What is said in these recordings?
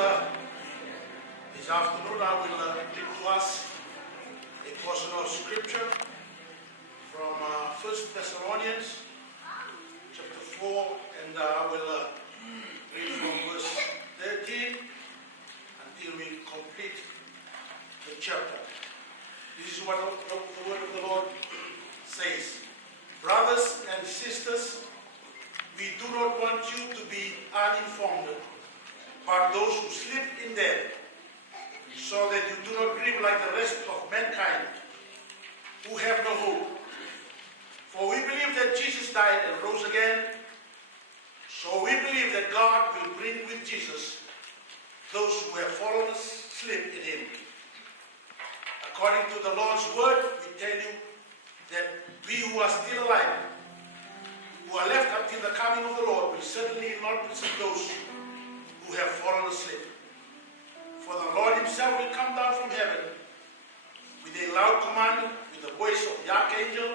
this afternoon I will read to us a portion of scripture from 1 Thessalonians chapter 4, and I will read from verse 13 until we complete the chapter. This is what the word of the Lord says. Brothers and sisters, we do not want you to be uninformed, but those who sleep in death, so that you do not grieve like the rest of mankind, who have no hope. For we believe that Jesus died and rose again, so we believe that God will bring with Jesus those who have fallen asleep in him. According to the Lord's word, we tell you that we who are still alive, who are left until the coming of the Lord, will certainly not precede those who have fallen asleep. For the Lord himself will come down from heaven with a loud command, with the voice of the archangel,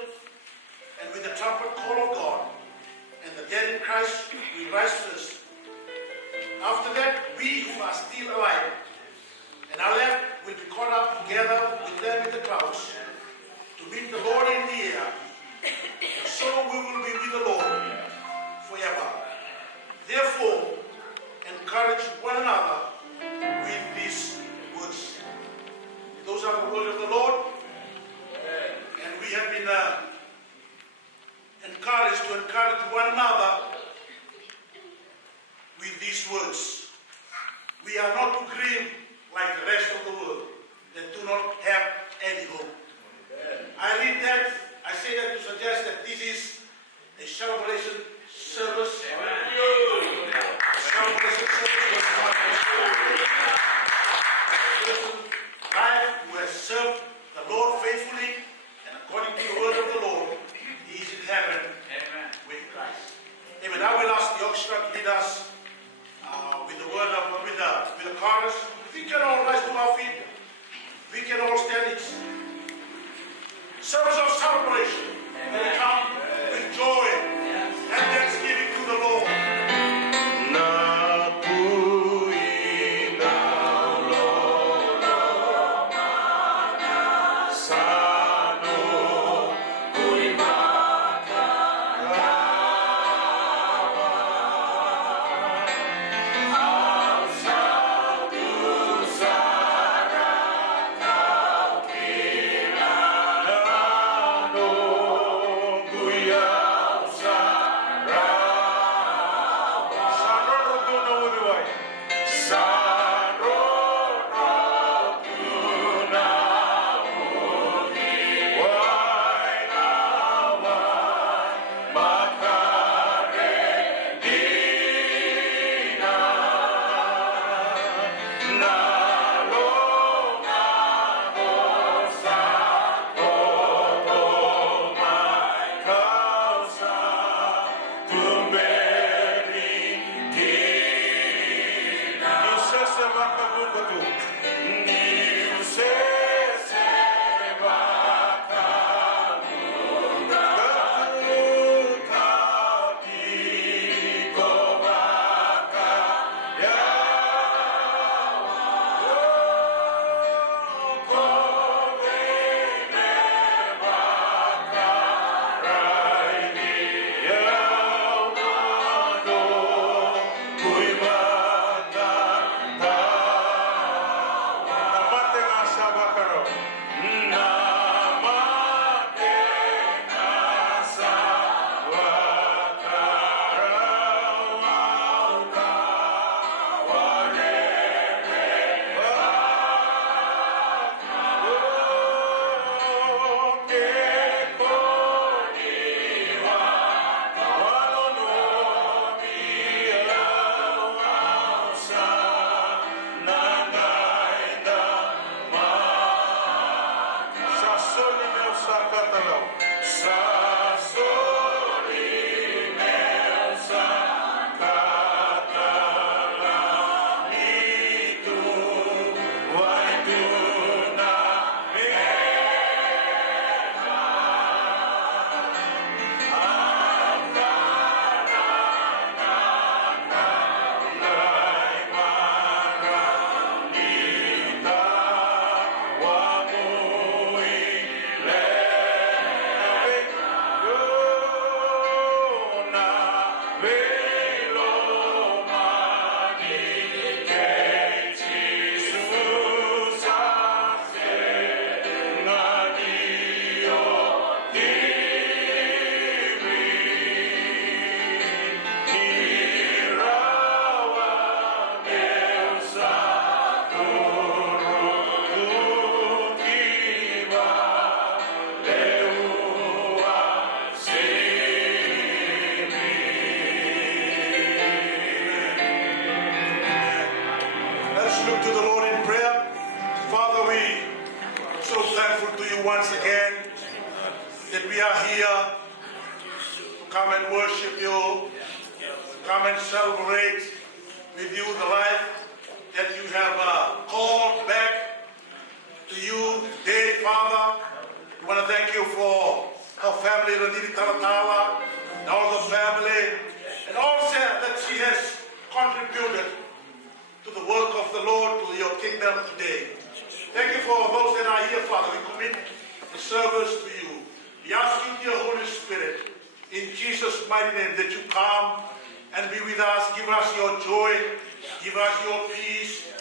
and with the trumpet call of God, and the dead in Christ will rise first. After that, we who are still alive and are left will be caught up together with them in the clouds to meet the Lord in the air. And so we will be with the Lord forever. Therefore, encourage one another with these words. Those are the words of the Lord. And we have been encouraged to encourage one another with these words. We are not to grieve like the rest of the world that do not have any hope. I read that, I say that to suggest that this is a celebration service. A celebration service life who has served the Lord faithfully, and according to the word of the Lord, he is in heaven. Amen. With Christ. Amen. I will ask the orchestra to lead us with the word of with the chorus. We can all rise to our feet. We can all stand. It's service of celebration. We come with joy and thanksgiving to the Lord. Let's look to the Lord in prayer. Father, we are so thankful to you once again that we are here to come and worship you, to come and celebrate with you the life that you have called back to you today, Father. We want to thank you for her family, Raniri Talatala, and all the family, and all that she has contributed to the work of the Lord, to your kingdom today. Thank you for those that are here, Father. We commit the service to you. We ask you, dear Holy Spirit, in Jesus' mighty name, that you come and be with us. Give us your joy. Give us your peace.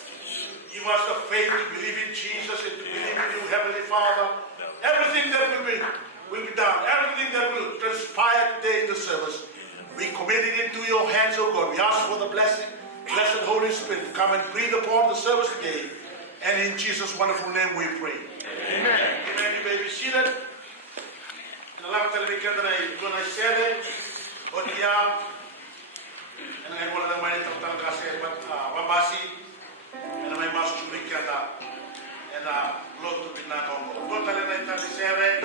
Give us the faith to believe in Jesus and to believe in you, Heavenly Father. Everything that will be done, everything that will transpire today in the service, we commit it into your hands, oh God. We ask for the blessed Holy Spirit to come and breathe upon the service today. And in Jesus' wonderful name we pray. Amen. Amen. You may be seated. And Allah television na iguna sere otia. And I want to remind you tentang kasih wabasi. And I must to make that. And Lord to be not on. Don't tell me that sere.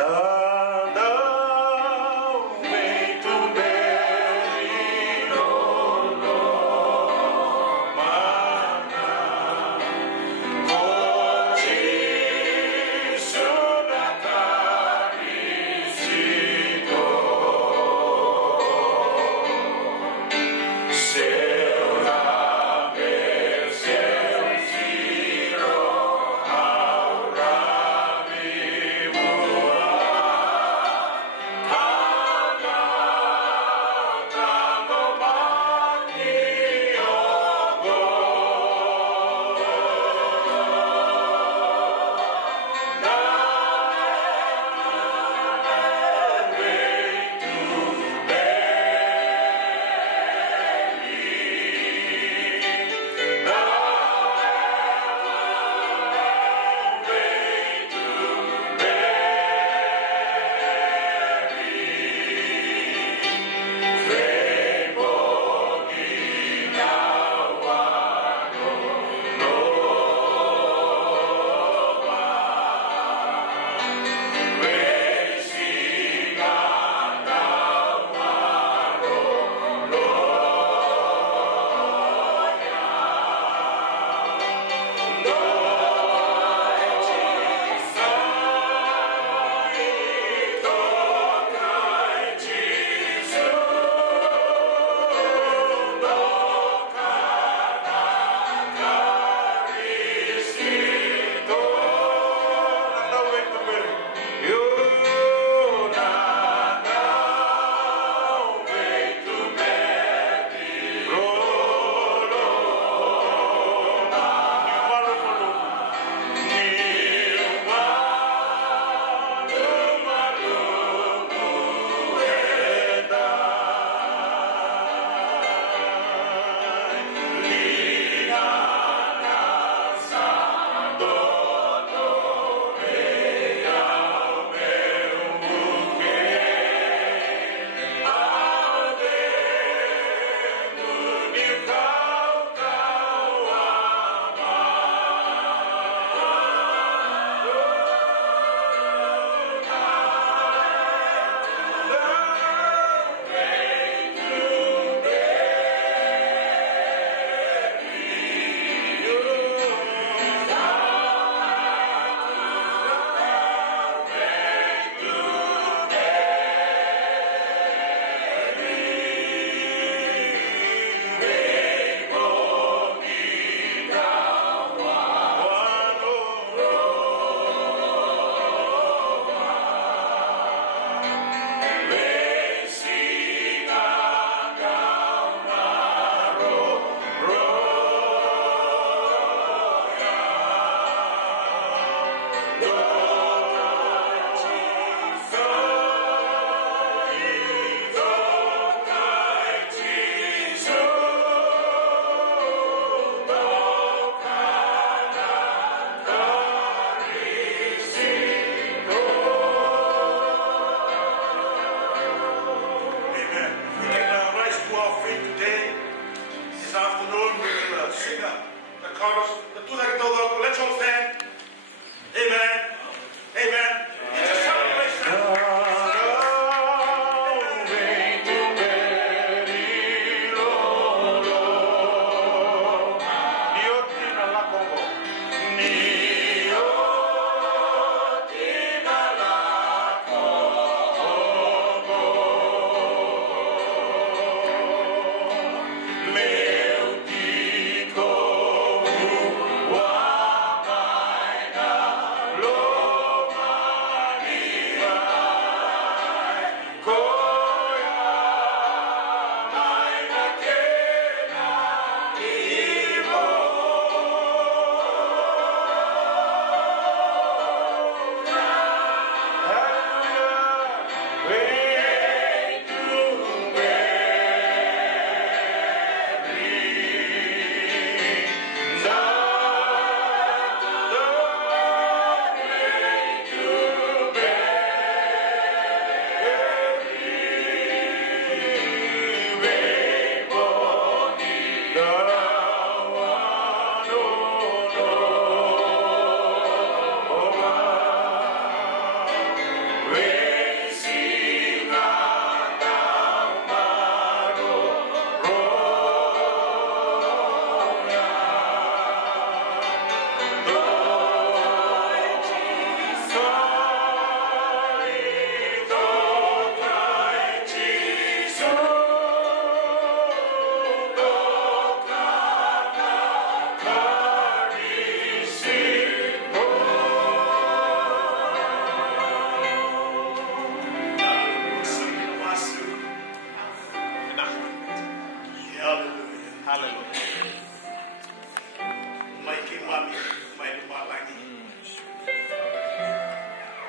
mami mai lumalangi.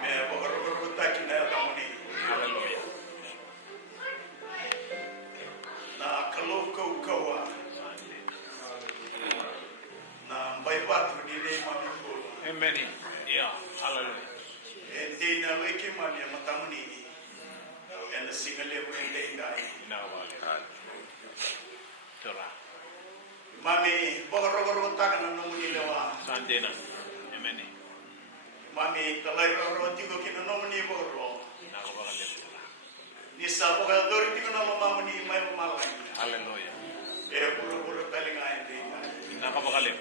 Me bogoro taki na tamuni. Hallelujah. Na kalau kau kawa. Na bai patru ni le mami ko. Amen. Yeah. Hallelujah. Ente na leke mami matamuni. Ena singale mo ente indai. Now, Torah. Mami bogoro taki na nomuni lewa. Sandena. Amen. Mami talai bogoro tigo kina nomuni bogoro. Nakabakalem. Nisa bogoro dori tigo na mamuni mai malangi. Hallelujah. Buru talinga ente indai. Nakabakalem.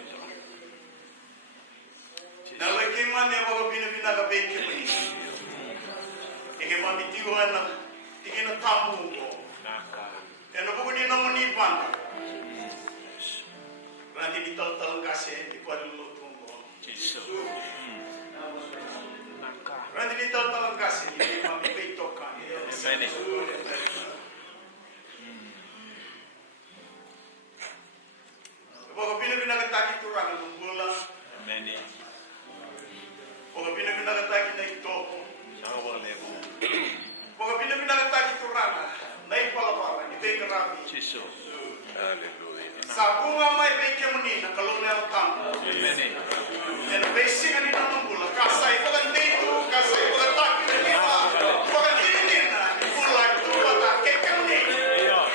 Na leke mami bogo bina ka beke mani. Ike mami tigo na tigina tambu ko. Naka. Eno buku ni nomuni banda. Nanti di tal kase di palu tunggu. Jesus. Naka. Nanti di tal kase di mami peitokan. Amen. Bogo bina ka taki turang nungula. Amen. Bogo bina ka taki na ito. Nakabakalem. Bogo bina ka taki turang na ipalawala ni bekarabi. Jesus. Hallelujah. Sa bunga mai beke muni na kalunel tang. Amen. En basic ani na nungula kasai bogo deitu kasai bogo taki ni ba. Bogo dinin na nungula tu bata keke muni. Yeah.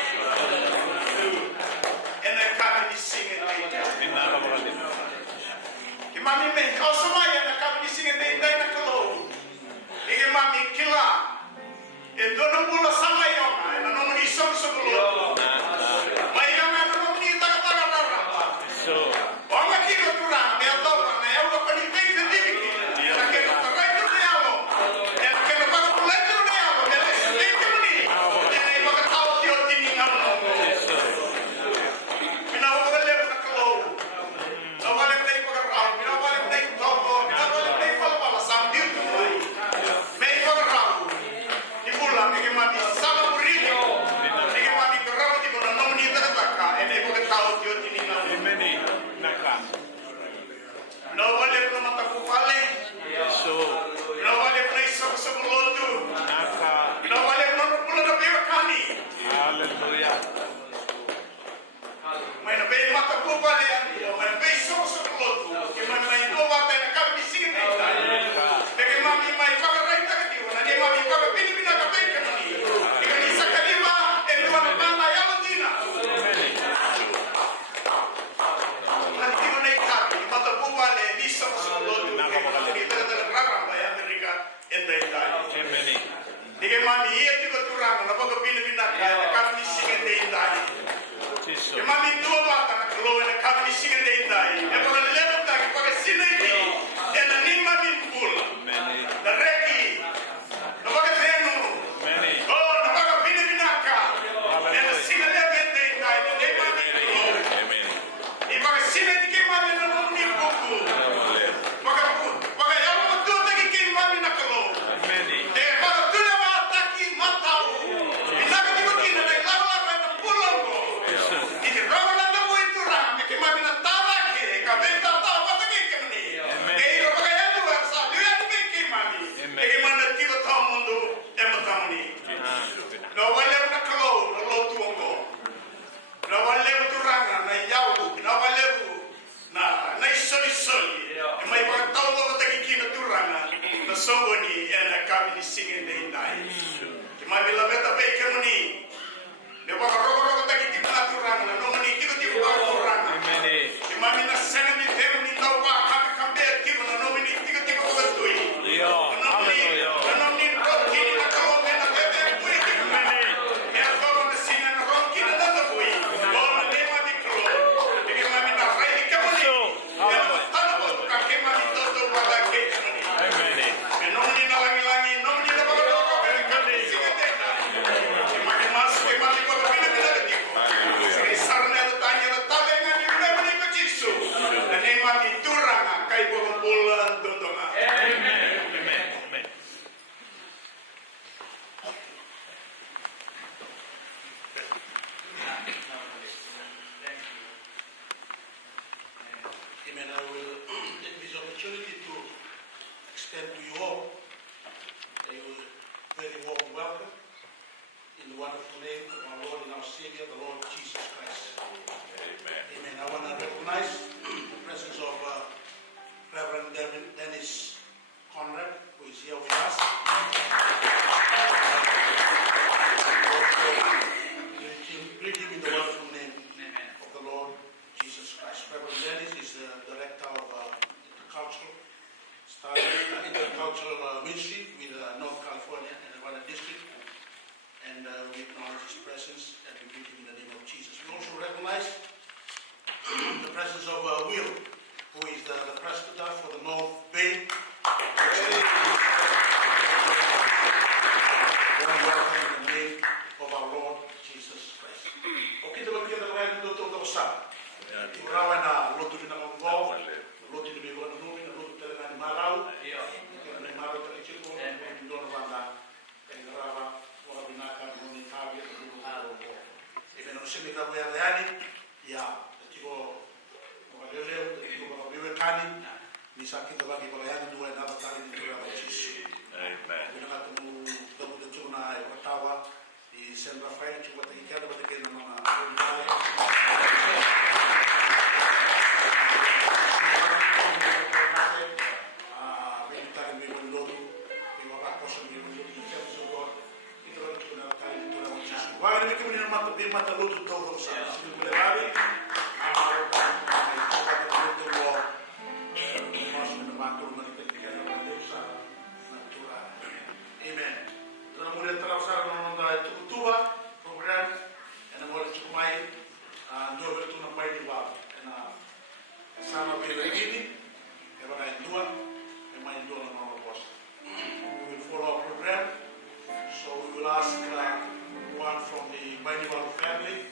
En kami ni singen dei. Nakabakalem. Mami me kausumaya na kami singen dei na kalo. Ige mami kila. En dono mula sama yonga. En nono ni som sugulo. Mai yonga nono ni taga ramba. So. Onga kiko turang me atora na yawa pani big certificate. Na ke na tarai tu ne alo. En ke na para pulai tu ne alo. Me le sui tu ni. En ai baka tau tio tini ngalo. Mina wala le na kalo. Na wala nei baka rau. Mina wala nei topo. Mina wala nei pala sambil tu mai. Me baka rau. Ni pula me ke mami sama burili. Ni ke mami rau ti kono nomni taka. En ai baka tau tio tini ngalo. Amen. Naka. No wale kuna matakupale. So. No wale kuna isok lotu. Naka. No wale kuna pula na biwa kani. Hallelujah. May na bay matakupale ani. May na bay isok lotu. Kaya may no wate na kami singin na ita. Kaya mami may pagaray takatiwa. Na di mami pagapinipina ka bay kamani. Kaya ni sa kalima. Eluwa na banda yawan dina. Nanti ko na itabi. Matakupale. Isok lotu. Kaya ni taga rarang bay Amerika. Enda itabi. Amen. Dige mami iya tigo turang na baga bina kaya kami singen de indai. Jesus. Ke mami dua bata na klo na kami singen de indai. E bora lebo ta ke paga sine ni. E na ni mami pul. Amen. Na reki. Na baga zenu. Amen. Oh na baga bina ka. E na sine lebo de indai. De mami klo. Amen. I baga sine di ke mami na no ni buku. Baga yawa ma tu ta ke mami na klo. Amen. De baga tu na ma taki matau. Inaga di ko kina na lawa na pulongo. Jesus. Iti rawa na na mo ito ra. Ke mami na tama ke. Kabenta tao pata ke kani. Amen. Ke iro baga yadu sa. Liya ni ke mami. Amen. Ke manda tiko tao mundo. Ema tao ni. No wale na kalo. No lo tuongo. No wale turanga na yawu. No wale na isoli. E mai baga tao lo pata ke kina turanga. Na songo ni ena kami ni singen de indai. Ke mami la beta pe ke muni. Ne baga rogo ta ke kina turanga. No muni tiko baga turanga. Amen. Ke mami na sena ni temu ni tau wa kami kambe tiko na no muni tiko baga tui. Yeah. Hallelujah. No muni roki ni na kao me na tete pui tiko. Amen. Me a kogo na sina na roki na tata pui. O na ne mami kro. Ke mami na rai ni ke muni. Ke na tana po ka ke mami toto baga ke muni. Amen. Ke no muni na langi no muni na baga rogo ke kami singen de na. Ke mami mas ke mami baga bina ke tiko. Sige sarne na tanya na tale nga ni ule muni ko jisu. Na ne mami turanga kai bogong bulan dondonga. Amen. Amen. Amen. Amen. I will opportunity to extend to you all a very warm welcome in the wonderful name of our Lord and our Savior, the Lord Jesus Christ. Amen. Amen. I want to recognize the presence of Reverend Dennis Conrad, who is here with us. Greet him in the wonderful name of the Lord Jesus Christ. Reverend Dennis is the director of intercultural ministry with North California and Nevada District. And we acknowledge his presence and we greet him in the name of Jesus. We also recognize the presence of Will, who is the presbyter for the North Bay. Welcome in the name of our Lord Jesus Christ. Okay, the Bakia the Ryan Dotto of Sa. Urawa na lotu na Congo, lotu ni Bigo na Numi, lotu Teleman Marau, and Marau Talichipo, and Donovanda, and Rava, Wabinaka, Nuni Tabi, and Lugo. Even on Simica Wayani, ya, the Tigo Mogalele, the Tigo Biwekani, Nisaki the Bagi Boyan, do another time in the Jesus. Amen. We don't have to move the Tuna, Ottawa, the San Rafael, what they care about again on Amen. Dona mulher trabalhar no da Tucutuba program and I'm going to my no to na pai di wa na sama peregrini e vai dua e mai dua na boss. We will follow our program. So we will ask one from the Mainival family.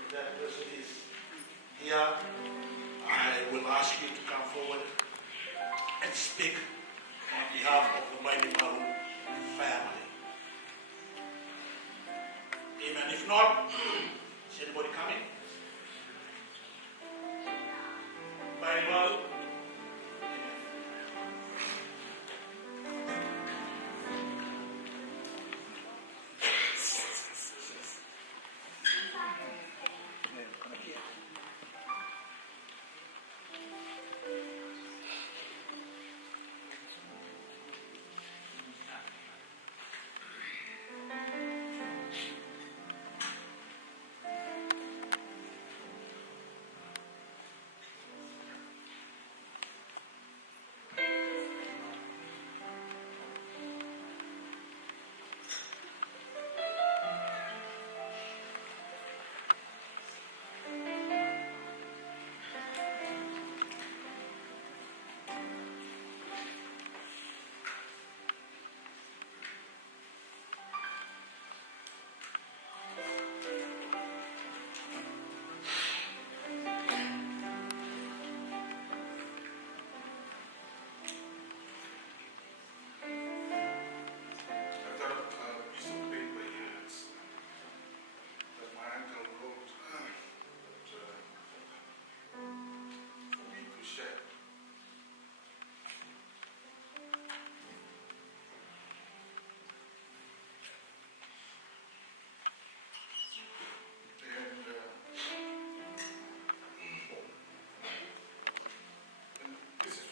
If that person is here, I will ask you to come forward and speak on behalf of the Mainival family. Amen. If not, is anybody coming? Mainival.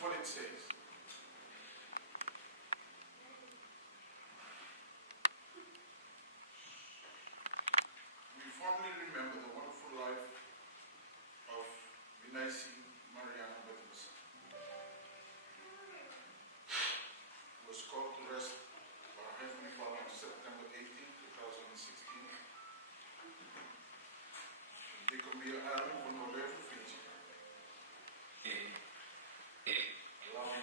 It says, we fondly remember the wonderful life of Binaisi Mariana Bethusa, who was called to rest by our Heavenly Father on September 18, 2016. They could be an island for no level Fiji. Love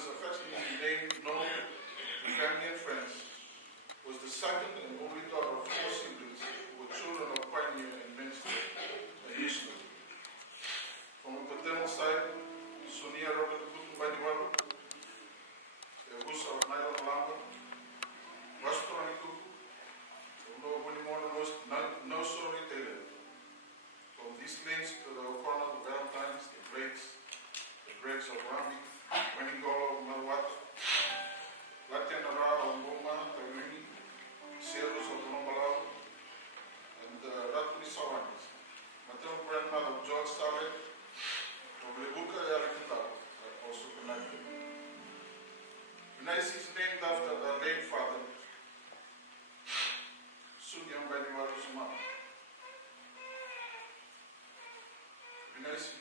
was affectionately known to family and friends, was the second and only daughter of four siblings who were children of pioneer and minister and missionary. From a paternal side, Sonia Robert Kutumbadiwalu, Gusa of Naila Malamba, Restaurant Kuku, no Winimono, no sorry Taylor. From these links to the O'Connor, the Valentines, the Breaks of Rami, Wenigolo of Malwata, Latinara of Mboma, Tawini, Sierras of Lombalao, and Ratuni Sawanis. Maternal grandmother George Saleh, of Lebuka Yalikanda, are also connected. Vinaisi is named after her late father, Sunyam Badiwalu Sumama. Vinaisi,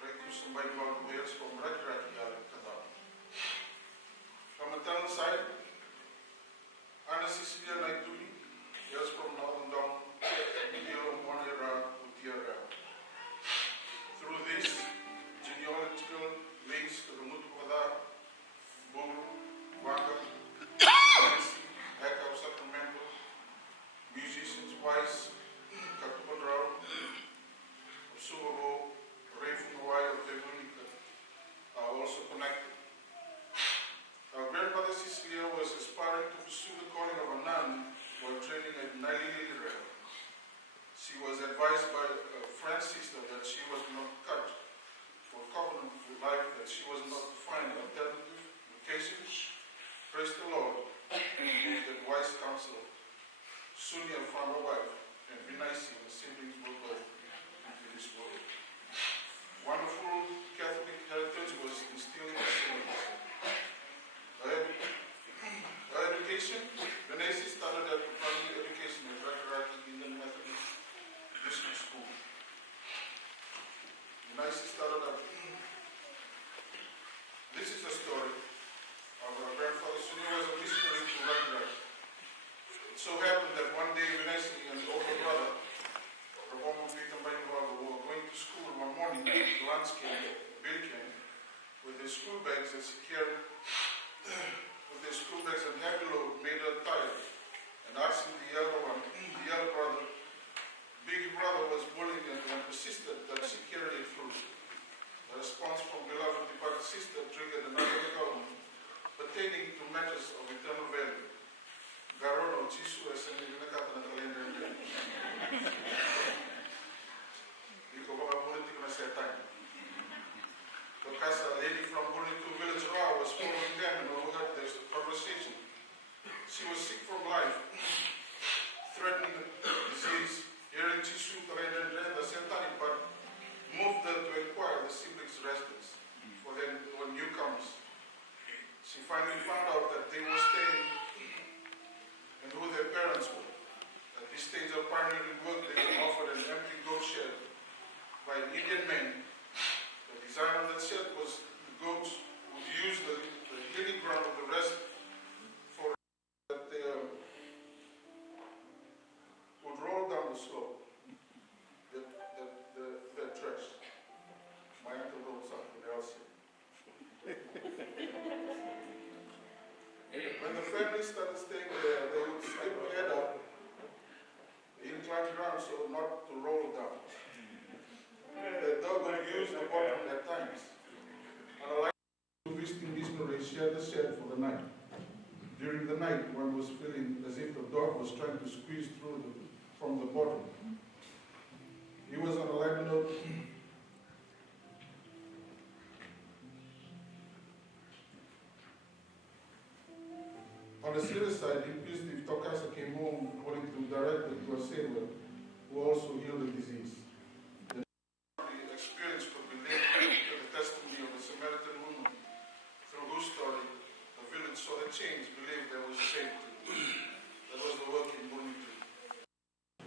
Raikusum Badiwalu bears from Ratiraki Yalikanda. From maternal side, Anna Cecilia Naituli bears from Northern Down, Miguel Monera Utiara. Through this, genealogical links to the Mutupada, Bulu, Wanga, Nancy, Eka of Sacramento, musicians Wise, Kakupandrao, of Subobo, Ray from Hawaii of Tegunica are also connected. Our grandmother Cecilia was aspiring to pursue the calling of a nun while training at Nali Lilirel. She was advised by a friend sister that she was not cut for covenant with life, that she was not to find alternative vocation. Praise the Lord, with the wise counsel. Sunia found a wife, and Vinaisi and the siblings were both into this world. Wonderful Catholic heritage was instilled in her siblings. Her education, Vinaisi started at primary education at Rakaraki Indian Methodist District School. Vinaisi started at. This is the story of our grandfather. Sunia was a missionary to Rakaraki. It so happened that one day Vinaisi and the older brother, Rabomo Peter Bainwago, were going to school one morning. Lunch came, Bill came, with their school bags and secured. With their school bags and heavy load made her tired, and asking the younger brother, big brother was bullying and persisted that she carried it through. The response from beloved departed sister triggered another government pertaining to matters of eternal value. Garono Chisu as an Vinakata Kalender. Because of political time. Because a lady from Bunitu village Ra was following them and overheard their conversation. She was sick from life, threatening disease, hearing Chisu and the Santani, but moved her to acquire the siblings' residence for them were newcomers. She finally found out that they were staying and who their parents were. At this stage of pioneering work, they were offered an empty goat shed by an Indian man. The design of that shed was the goats would use the hilly ground of the rest for that they would roll down the slope. The trash. My uncle wrote something else. When the family started staying there, they would slip head up the inclined ground so not to roll down. The dog would use the bottom at times. Unlike visiting missionaries shared the shed for the night. During the night, one was feeling as if the dog was trying to squeeze through from the bottom. He was on a lighter note. On the serious side, inquisitive Tokasa came home according to director to a sailor who also healed the disease. The experience could be linked to the testimony of a Samaritan woman through whose story the village saw the change, believed there was saved. That was the work in Bunitu.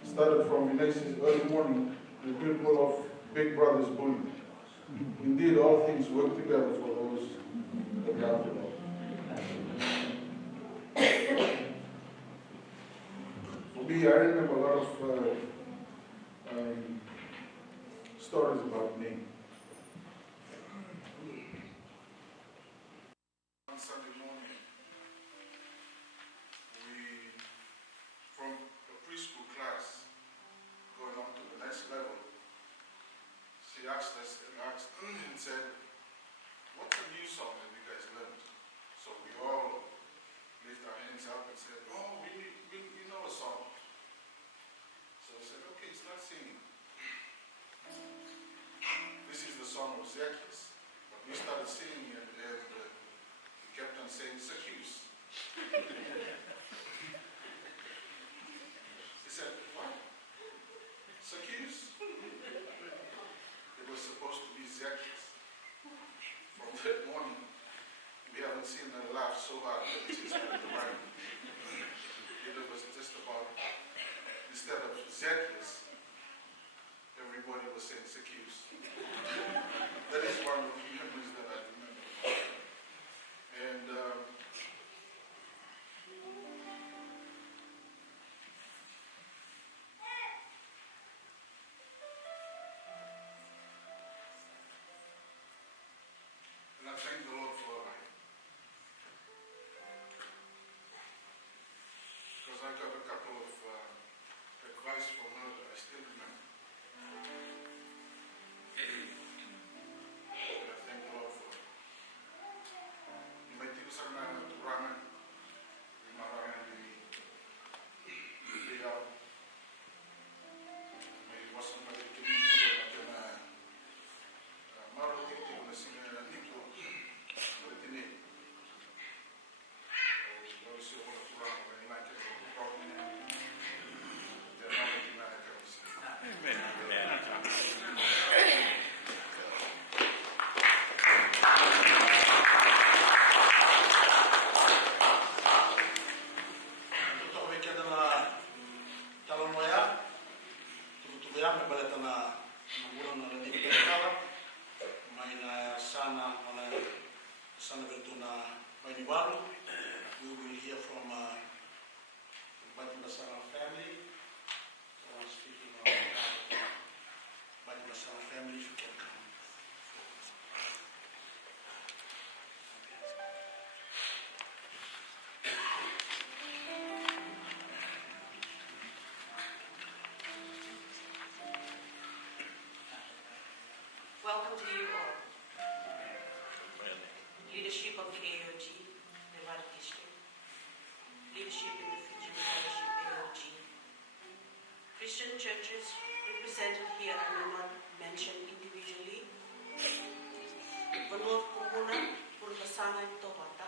Started from Vinaisi's early morning, the people of Big Brother's bullying. Indeed, all things work together for those that love the Lord. For me, I remember a lot of stories about me. started singing and he kept on saying, "Zacchaeus." He said, "What? Zacchaeus?" It was supposed to be Zacchaeus. From that morning, we haven't seen her laugh so hard that she started crying. It was just about, instead of Zacchaeus, everybody was saying Zacchaeus. That is one of the memories that I remember. And I thank the Lord for her life. Because I got a couple of advice from her that I still remember. And I thank the Lord for it. You might think of ramen, you might have the maybe was somebody to me like a model thing to see a nipple, but it didn't. I see what it's wrong when you like it, probably they're not looking at it. Tutto weekend na talon mo ya, tututubo ya, may balita na magulang na rin ipinakala, may na sana ganito na may niwalo. We will hear from Batibasara family. So I'm speaking on behalf of Batibasara family, if you can come. Welcome to you all. Leadership of KOG, Nevada District. Leadership in the Fijian Fellowship AOG. Christian churches represented here I will not mention individually. Vanur Kumuna, Purvasana and Tobata.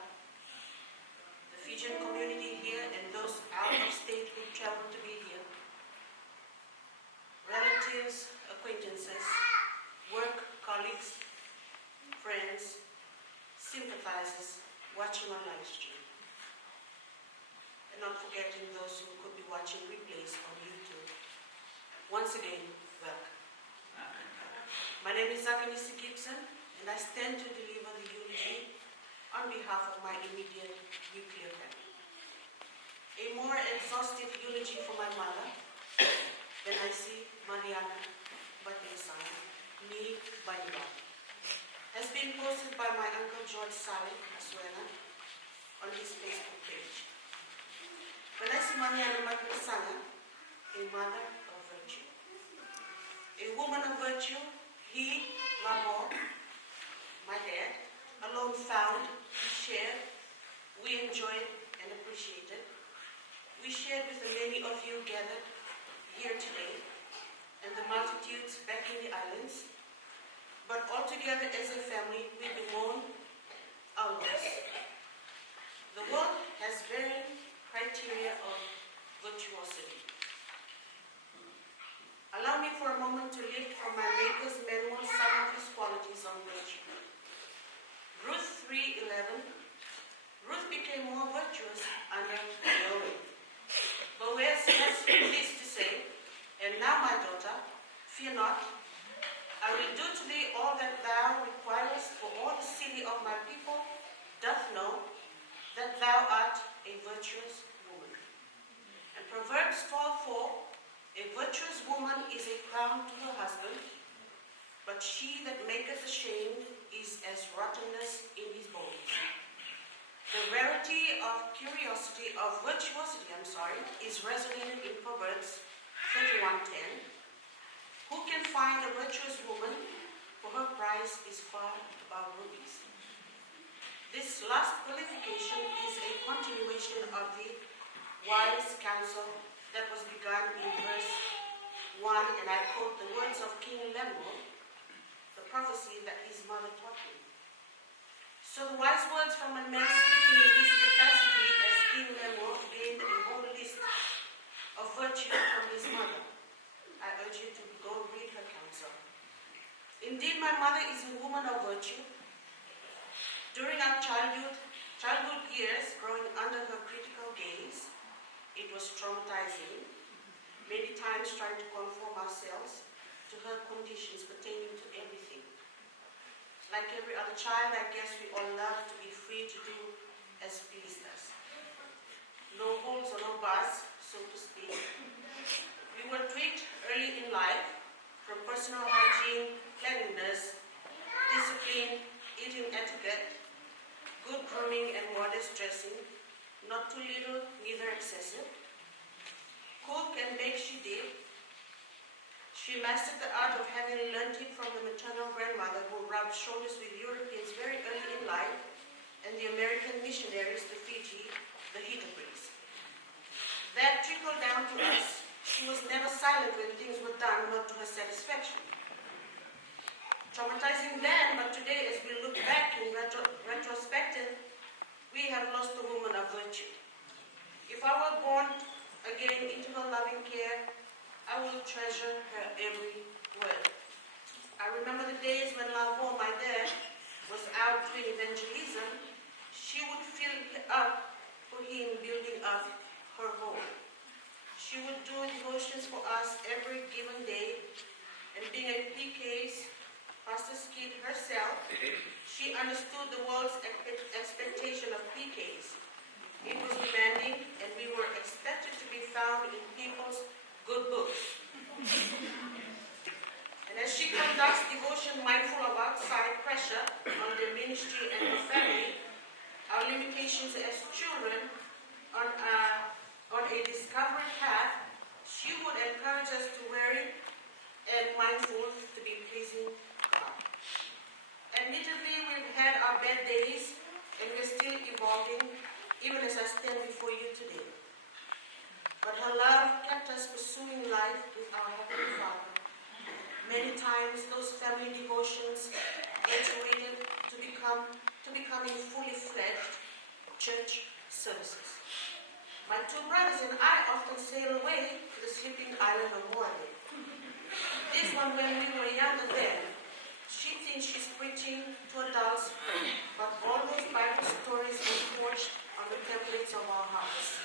The Fijian community here and those out of state who traveled to be here. Relatives, acquaintances, work colleagues, friends, sympathizers watching on live stream. And not forgetting those who could be watching replays on YouTube. Once again, welcome. My name is Zakanisi Gibson, and I stand to deliver the eulogy on behalf of my immediate nuclear family. A more exhaustive eulogy for my mother than I see Mariana Batesana, Nee Baniba, has been posted by my uncle George Saleh Asuena on his Facebook page. When I see Mariana Batesana, a mother of virtue, a woman of virtue, he, Lamo, my dad, alone found, shared, we enjoyed and appreciated. We shared with the many of you gathered here today and the multitudes back in the islands, but altogether as a family we bemoan our loss. The world has varying criteria of virtuosity. Allow me for a moment to lift from my maker's manual some of his qualities on virtue. Ruth 3:11, Ruth became more virtuous under Naomi. Boaz has this to say, and now my daughter, fear not, I will do to thee all that thou requirest, for all the city of my people doth know that thou art a virtuous woman. And Proverbs 12:4, a virtuous woman is a crown to her husband, but she that maketh ashamed is as rottenness in his bones. The rarity of virtuosity, is resonated in Proverbs 31:10. Who can find a virtuous woman? For her price is far above rubies. This last qualification is a continuation of the wise counsel that was begun in verse 1, and I quote the words of King Lemuel, the prophecy that his mother taught him. So the wise words from a man speaking in his capacity as King Lemuel gained a whole list of virtue from his mother. I urge you to go read her counsel. Indeed, my mother is a woman of virtue. During our childhood years, growing under her critical gaze, it was traumatizing. Many times trying to conform ourselves to her conditions pertaining to everything. Like every other child, I guess we all love to be free to do as pleased us. No holds or no bars, so to speak. We were tweaked early in life from personal hygiene, cleanliness, discipline, eating etiquette, good grooming and modest dressing, not too little, neither excessive. Cook and bake she did. She mastered the art of having learned it from the maternal grandmother who rubbed shoulders with Europeans very early in life and the American missionaries to Fiji, the Hittites. That trickled down to us. She was never silent when things were done not to her satisfaction. Traumatizing then, but today as we look back in retrospective, we have lost a woman of virtue. If I were born again into her loving care, I will treasure her every word. I remember the days when Lavo, my dad, was out doing evangelism. She would fill up for him building up her home. She would do devotions for us every given day, and being a PK's pastor's kid herself, she understood the world's expectation of PKs. It was demanding, and we were expected to be found in people's good books. And as she conducts devotion mindful of outside pressure on their ministry and her family, our limitations as children on a discovery path, she would encourage us to weary and mindful to be pleasing God. Admittedly, we've had our bad days and we're still evolving, even as I stand before you today. But her love kept us pursuing life with our Heavenly Father. Many times those family devotions graduated to becoming fully fledged church services. My two brothers and I often sail away to the sleeping island of Hawaii. This one when we were younger then. She thinks she's preaching to adults, but all those Bible stories were forged on the templates of our hearts.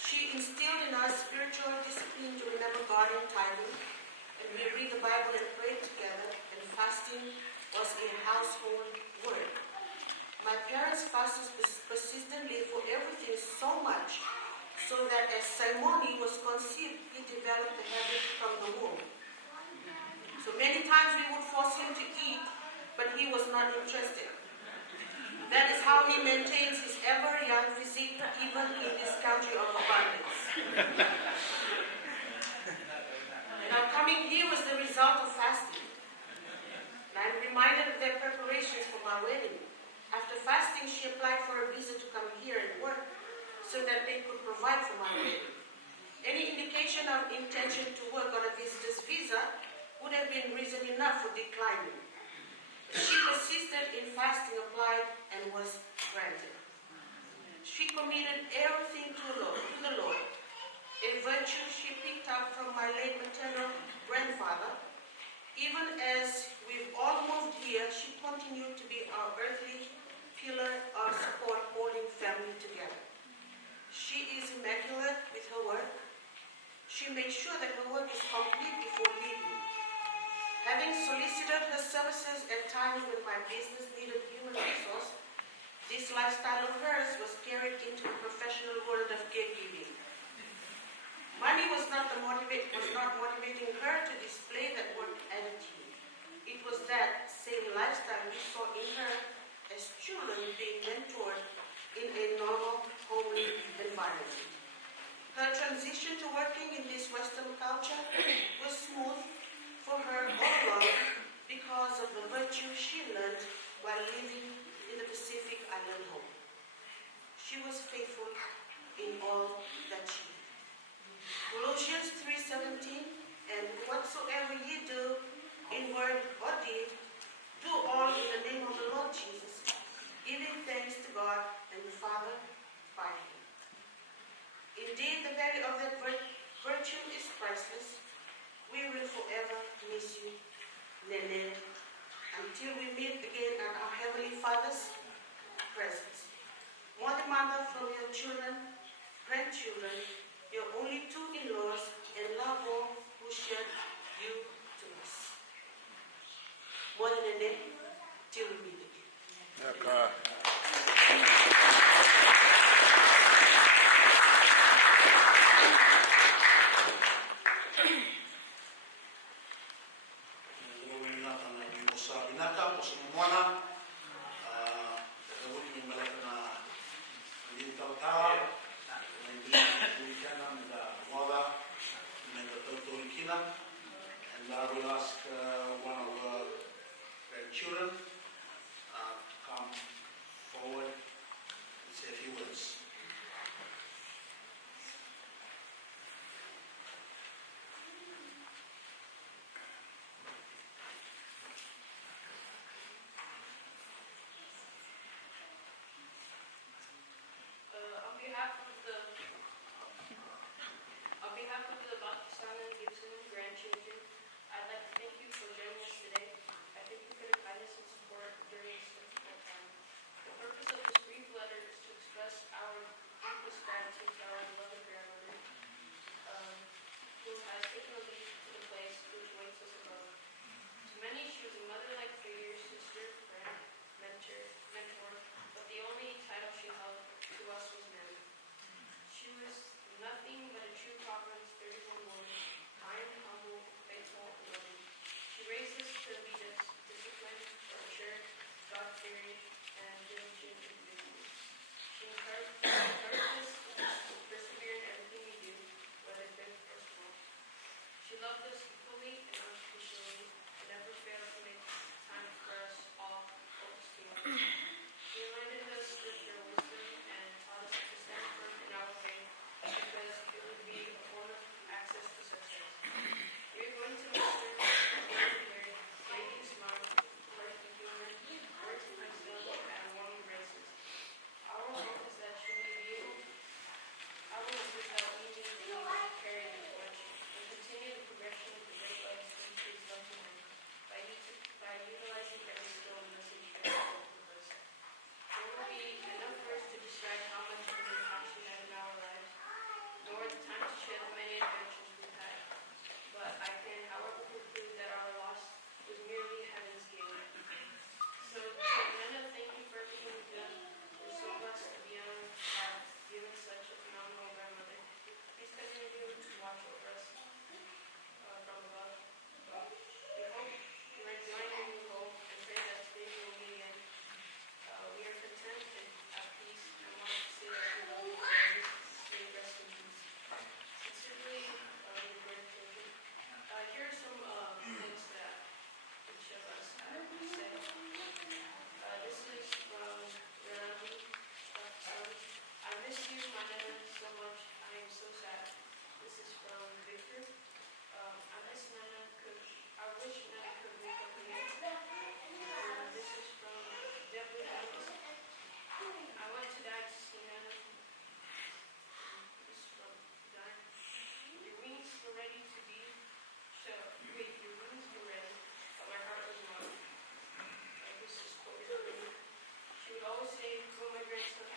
She instilled in us spiritual discipline to remember God in tithing, and we read the Bible and pray together, and fasting was a household work. My parents fasted persistently for everything so much, so that as Simoni was conceived, he developed the habit from the womb. So many times we would force him to eat, but he was not interested. That is how he maintains his ever-young physique even in this country of abundance. And our coming here was the result of fasting. And I'm reminded of their preparations for my wedding. After fasting, she applied for a visa to come here and work so that they could provide for my wedding. Any indication of intention to work on a visitor's visa would have been reason enough for declining. She persisted in fasting, applied, and was granted. She committed everything to the Lord, a virtue she picked up from my late maternal grandfather. Even as we've all moved here, she continued to be our earthly pillar of support, holding family together. She is immaculate with her work. She makes sure that her work is complete before leaving. Having solicited her services at times when my business needed human resource, this lifestyle of hers was carried into the professional world of caregiving. Money was not motivating her to display that work attitude. It was that same lifestyle we saw in her as children being mentored in a normal, homely environment. Her transition to working in this Western culture was smooth for her all along because of the virtue she learned while living in the Pacific Island home. She was faithful in all that she did. Colossians 3:17, and whatsoever ye do in word or deed, do until we meet again at our Heavenly Father's presence. Mother, mother from your children, grandchildren, your only two in-laws, and loved one who shared you to us. More than a day, till we meet again. Gawin natin na dito sa binaka o sa mamana. Gawin yung malaki na hindi tao-tao. Hindi ka na nag-wala, nag-tuturikina. And I will ask one of the grandchildren to come forward and say a few words. On behalf of the Baptistan and Gibson grandchildren, I'd like to thank you for joining us today. I thank you for the kindness and support during this difficult time. The purpose of this brief letter is to express our deepest gratitude to our beloved grandmother, who has taken a leap to the place which waits us above. To many, she was a mother-like figure, sister, friend, mentor, but the only title she held to us was Mary. She was nothing but a true Proverbs 31 woman, kind, humble, faithful, and loving. She raised us to be disciplined, mature, God-fearing, and diligent individuals. She encouraged us to persevere in everything we do, whether big or small. She loved us equally and unconditionally, and never failed to make time for us all focused together. She reminded us scripture wisdom and taught us to stand firm in our faith because it would be a form of access to success. We are going to miss her, very radiant smile, bright humor, words of wisdom, and warm embraces. Our hope is that she may be able, our hope is that we may be able to carry the torch and continue the progression of the great legacy she has left behind by utilizing every skill and message she has given to us. There will be enough words to describe how much of an impact she had in our lives, nor the time to share the many adventures we've had. But I can, however, conclude that our loss was merely heaven's gain. So, Nana, thank you for everything you've done. We're so blessed to be honored to have given such a phenomenal grandmother. Please continue to watch over us from above. We hope you are enjoying your new home and pray that today we will meet again. We are content and at peace and want to say that we love you and may rest in peace. Sincerely, your grandchildren. Here are some things that each of us have to say. This is from Randy, son. I miss you, my Nana, so much. I am so sad. This is from Victor. I miss Nana. I wish Nana could wake up again. This is from Deborah Ellis. I went to die to see Nana. This is from Diane. Your wings were ready to be. Your wings were ready, but my heart was not. This is quoted from me. She would always say, "Go, my grandson.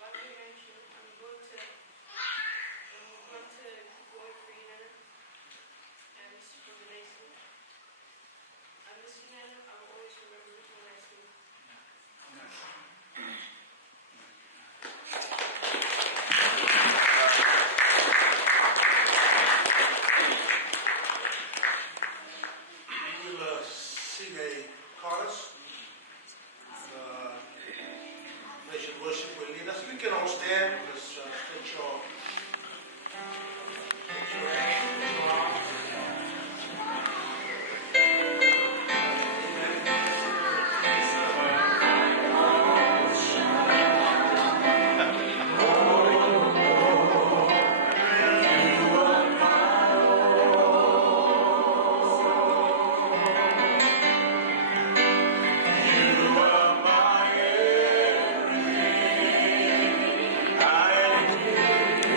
Like your grandson, I'm going to go for you, Nana." And this is from Mason. I miss you, Nana. I will always remember when I see you. We will sing a chorus. Praise and worship will lead us. We can all stand. Just stretch your arms. I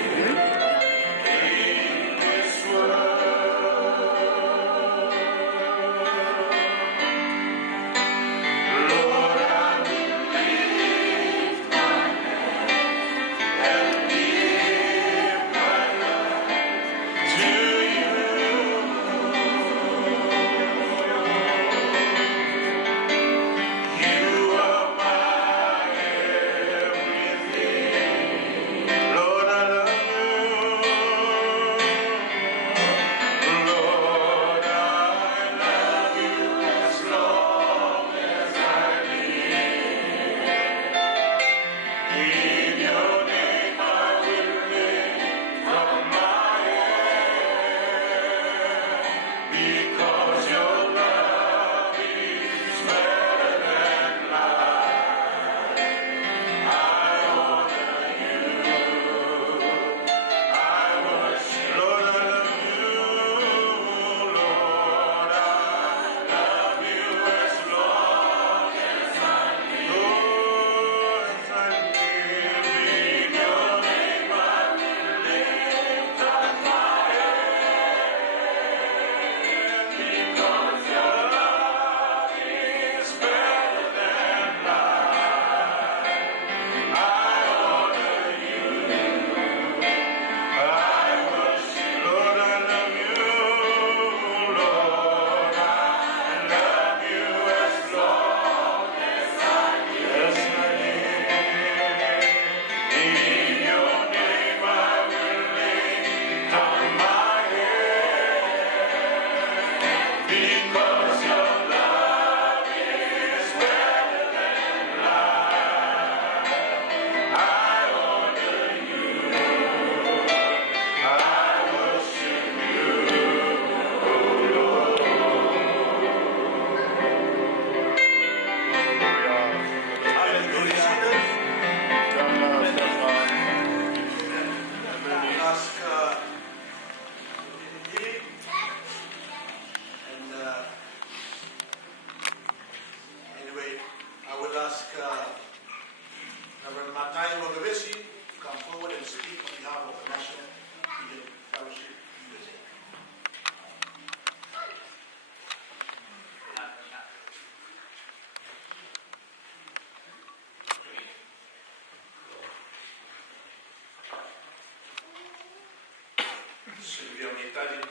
Silvia Mitali,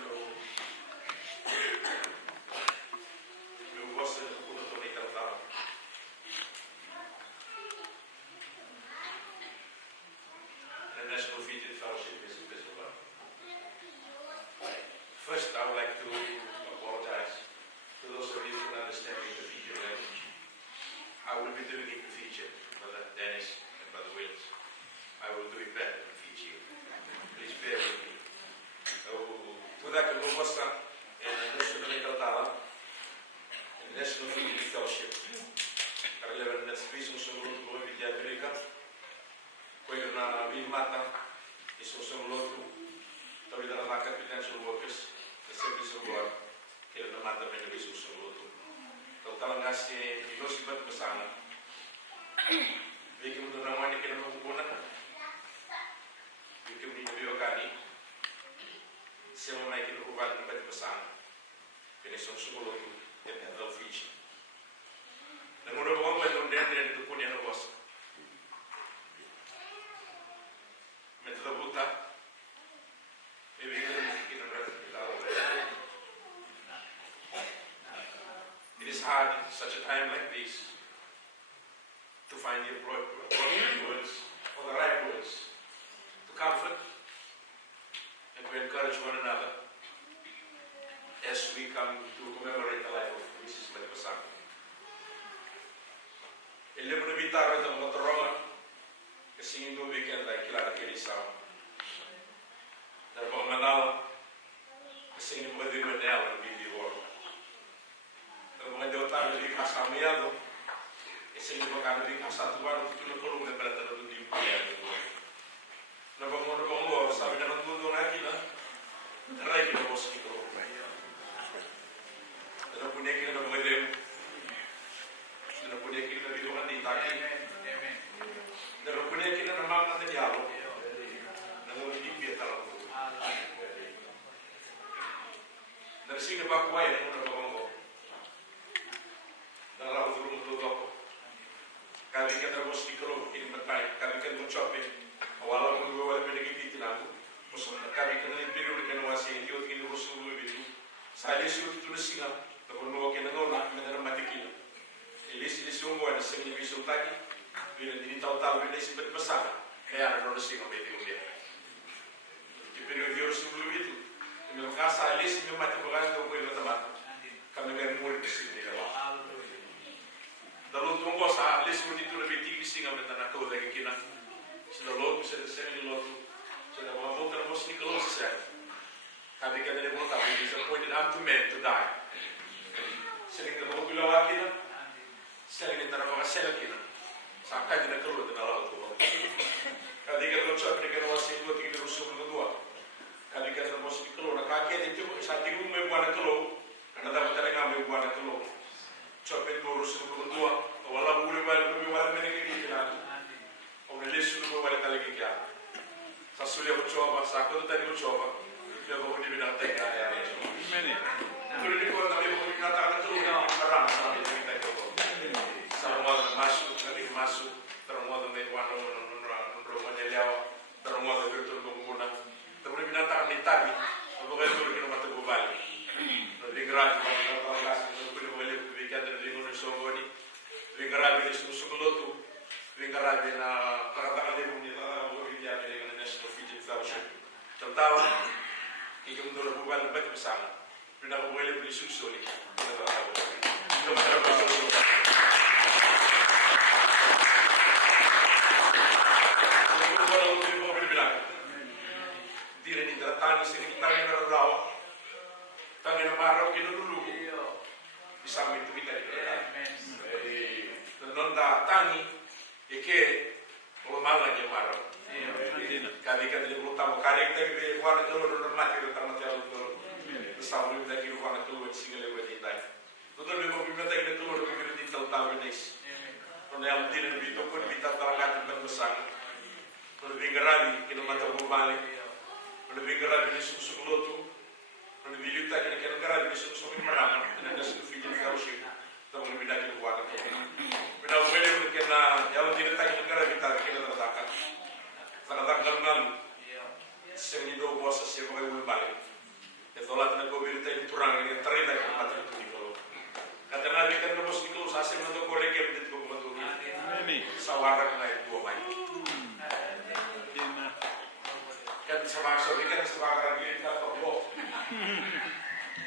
meu vosso é o doutor Nicaragua. The National Fiji Fellowship is visible. First, I would like to apologize to those of you who don't understand the Fiji language. I will be doing it in Fiji, Brother Dennis and Brother Wills. I will do it better in Fiji. Please bear with me. Toda a proposta é a National Nicaragua, a National Fiji Fellowship. Para levar nas prisões sobre o povo de América, quando na Vilmata, isso sobre o outro, talvez na vaca Financial Workers, the Service of God, que ele não mata bem isso sobre o outro. Então, tal nasi nós que vamos passar, vê que mudou na mãe que não vamos pôr nada, vê que o menino cani, se a mãe que não vai não vai passar, que eles são sobre o outro, é pedal ficha. Não mudou bom, mas não dentro do punha no vosso. Mas da buta, eu vi que não vai ficar. It is hard in such a time like this to find the appropriate words or the right words to comfort and to encourage one another as we come to commemorate the life of Mrs. Matipasang. Ele me invitar a uma troma que se no weekend aqui lá naquele sábado. Da bom manala que se no pode ver nela no vídeo agora. Quando eu estava ali caçando, esse é o lugar de caçar tubarão que tu não colocou na prata do dia inteiro. Não vamos, sabe, não tudo não é aqui, né? Rai que não posso ficar com ele. Não punya que não vai ver, não punya que não viu onde está aqui. Não punya que não mama nada de algo. Não vai limpar tal. Não se não vai coar, não vai dalam turun tutup, kami kan terus dikeluh ini mentai, kami kan mencoba, walaupun dua wali menegiti tinaku, musuh kami kan limpir dengan wasi itu kini rusuh begitu, saya lihat itu singa, tapi nuo kena nolak mengenai mati kini, elisi sungguh ada seni bisu tadi, bila ini tahu bila isi berpesan, ada nuo singa begitu dia, jadi dia rusuh begitu, kalau kasa elisi mati bukan itu boleh teman, kami kan murid di sini. Dalam tunggu saat les mudi tu lebih tinggi singa mentana kau lagi kina, sudah lot sudah seni lot, sudah mahu terus ni kalau selesai. Kami kan ada pun tapi disappointed I'm too man to die. Sering kita mahu bilang kina, sering kita nak pasal kina, sampai kita keluar dengan laut tu. Kami kan macam ni kan masih dua tiga rusuh berdua. Kami kan masih keluar, kaki itu saat itu membuat keluar, karena dapat terengah membuat keluar. Coba itu urusan berdua, walau boleh balik mereka di sana, orang lesu boleh balik lagi kia. Sasulia mencoba, sakit tadi mencoba, dia bawa di bidang teknik ya. Kalau di kota kami bawa di kata itu orang sampai kita itu. Sama masuk, nanti masuk, terus ada warna meneliau, terus ada betul pengguna. Tapi binatang ini tadi, bukan itu kita mati balik. Lebih gerak, kalau songoni, lingkaran ini susu-susu lingkaran ini perkataan ini punya orang dengan National Fiji Fellowship. Tentang ini menurut bukan lebih bersama, bina boleh beli susu ni. Kita berharap susu. Kalau kita mau berbilang, dia ni datang sini kita ni berdoa, tangan marah kita dulu. Bisa itu kita non datangi e che lo mala chiamaro kali kali di brutto kali che guarda che lo normale che sta matendo stavo vedendo che lo guarda che lo singole quelli dai tutto il movimento che tu lo vedi di totale venis non è un dire di vita con vita travagliata per passare non vi gravi che non mata urbane non vi gravi di su lotto non vi aiuta che non gravi di su marano non è su figli di causi dopo che mi dai il guarda Bila boleh kena yang tidak tahu negara kita kena terdapat. Terdapat dalam seni dua bahasa sebagai ulbalik. bos ni kalau sase na to kore ke dit ko ko to. Amen. Sawara na ito mai. Amen. Kan sama so ni kan sa bagara ni ta to bo.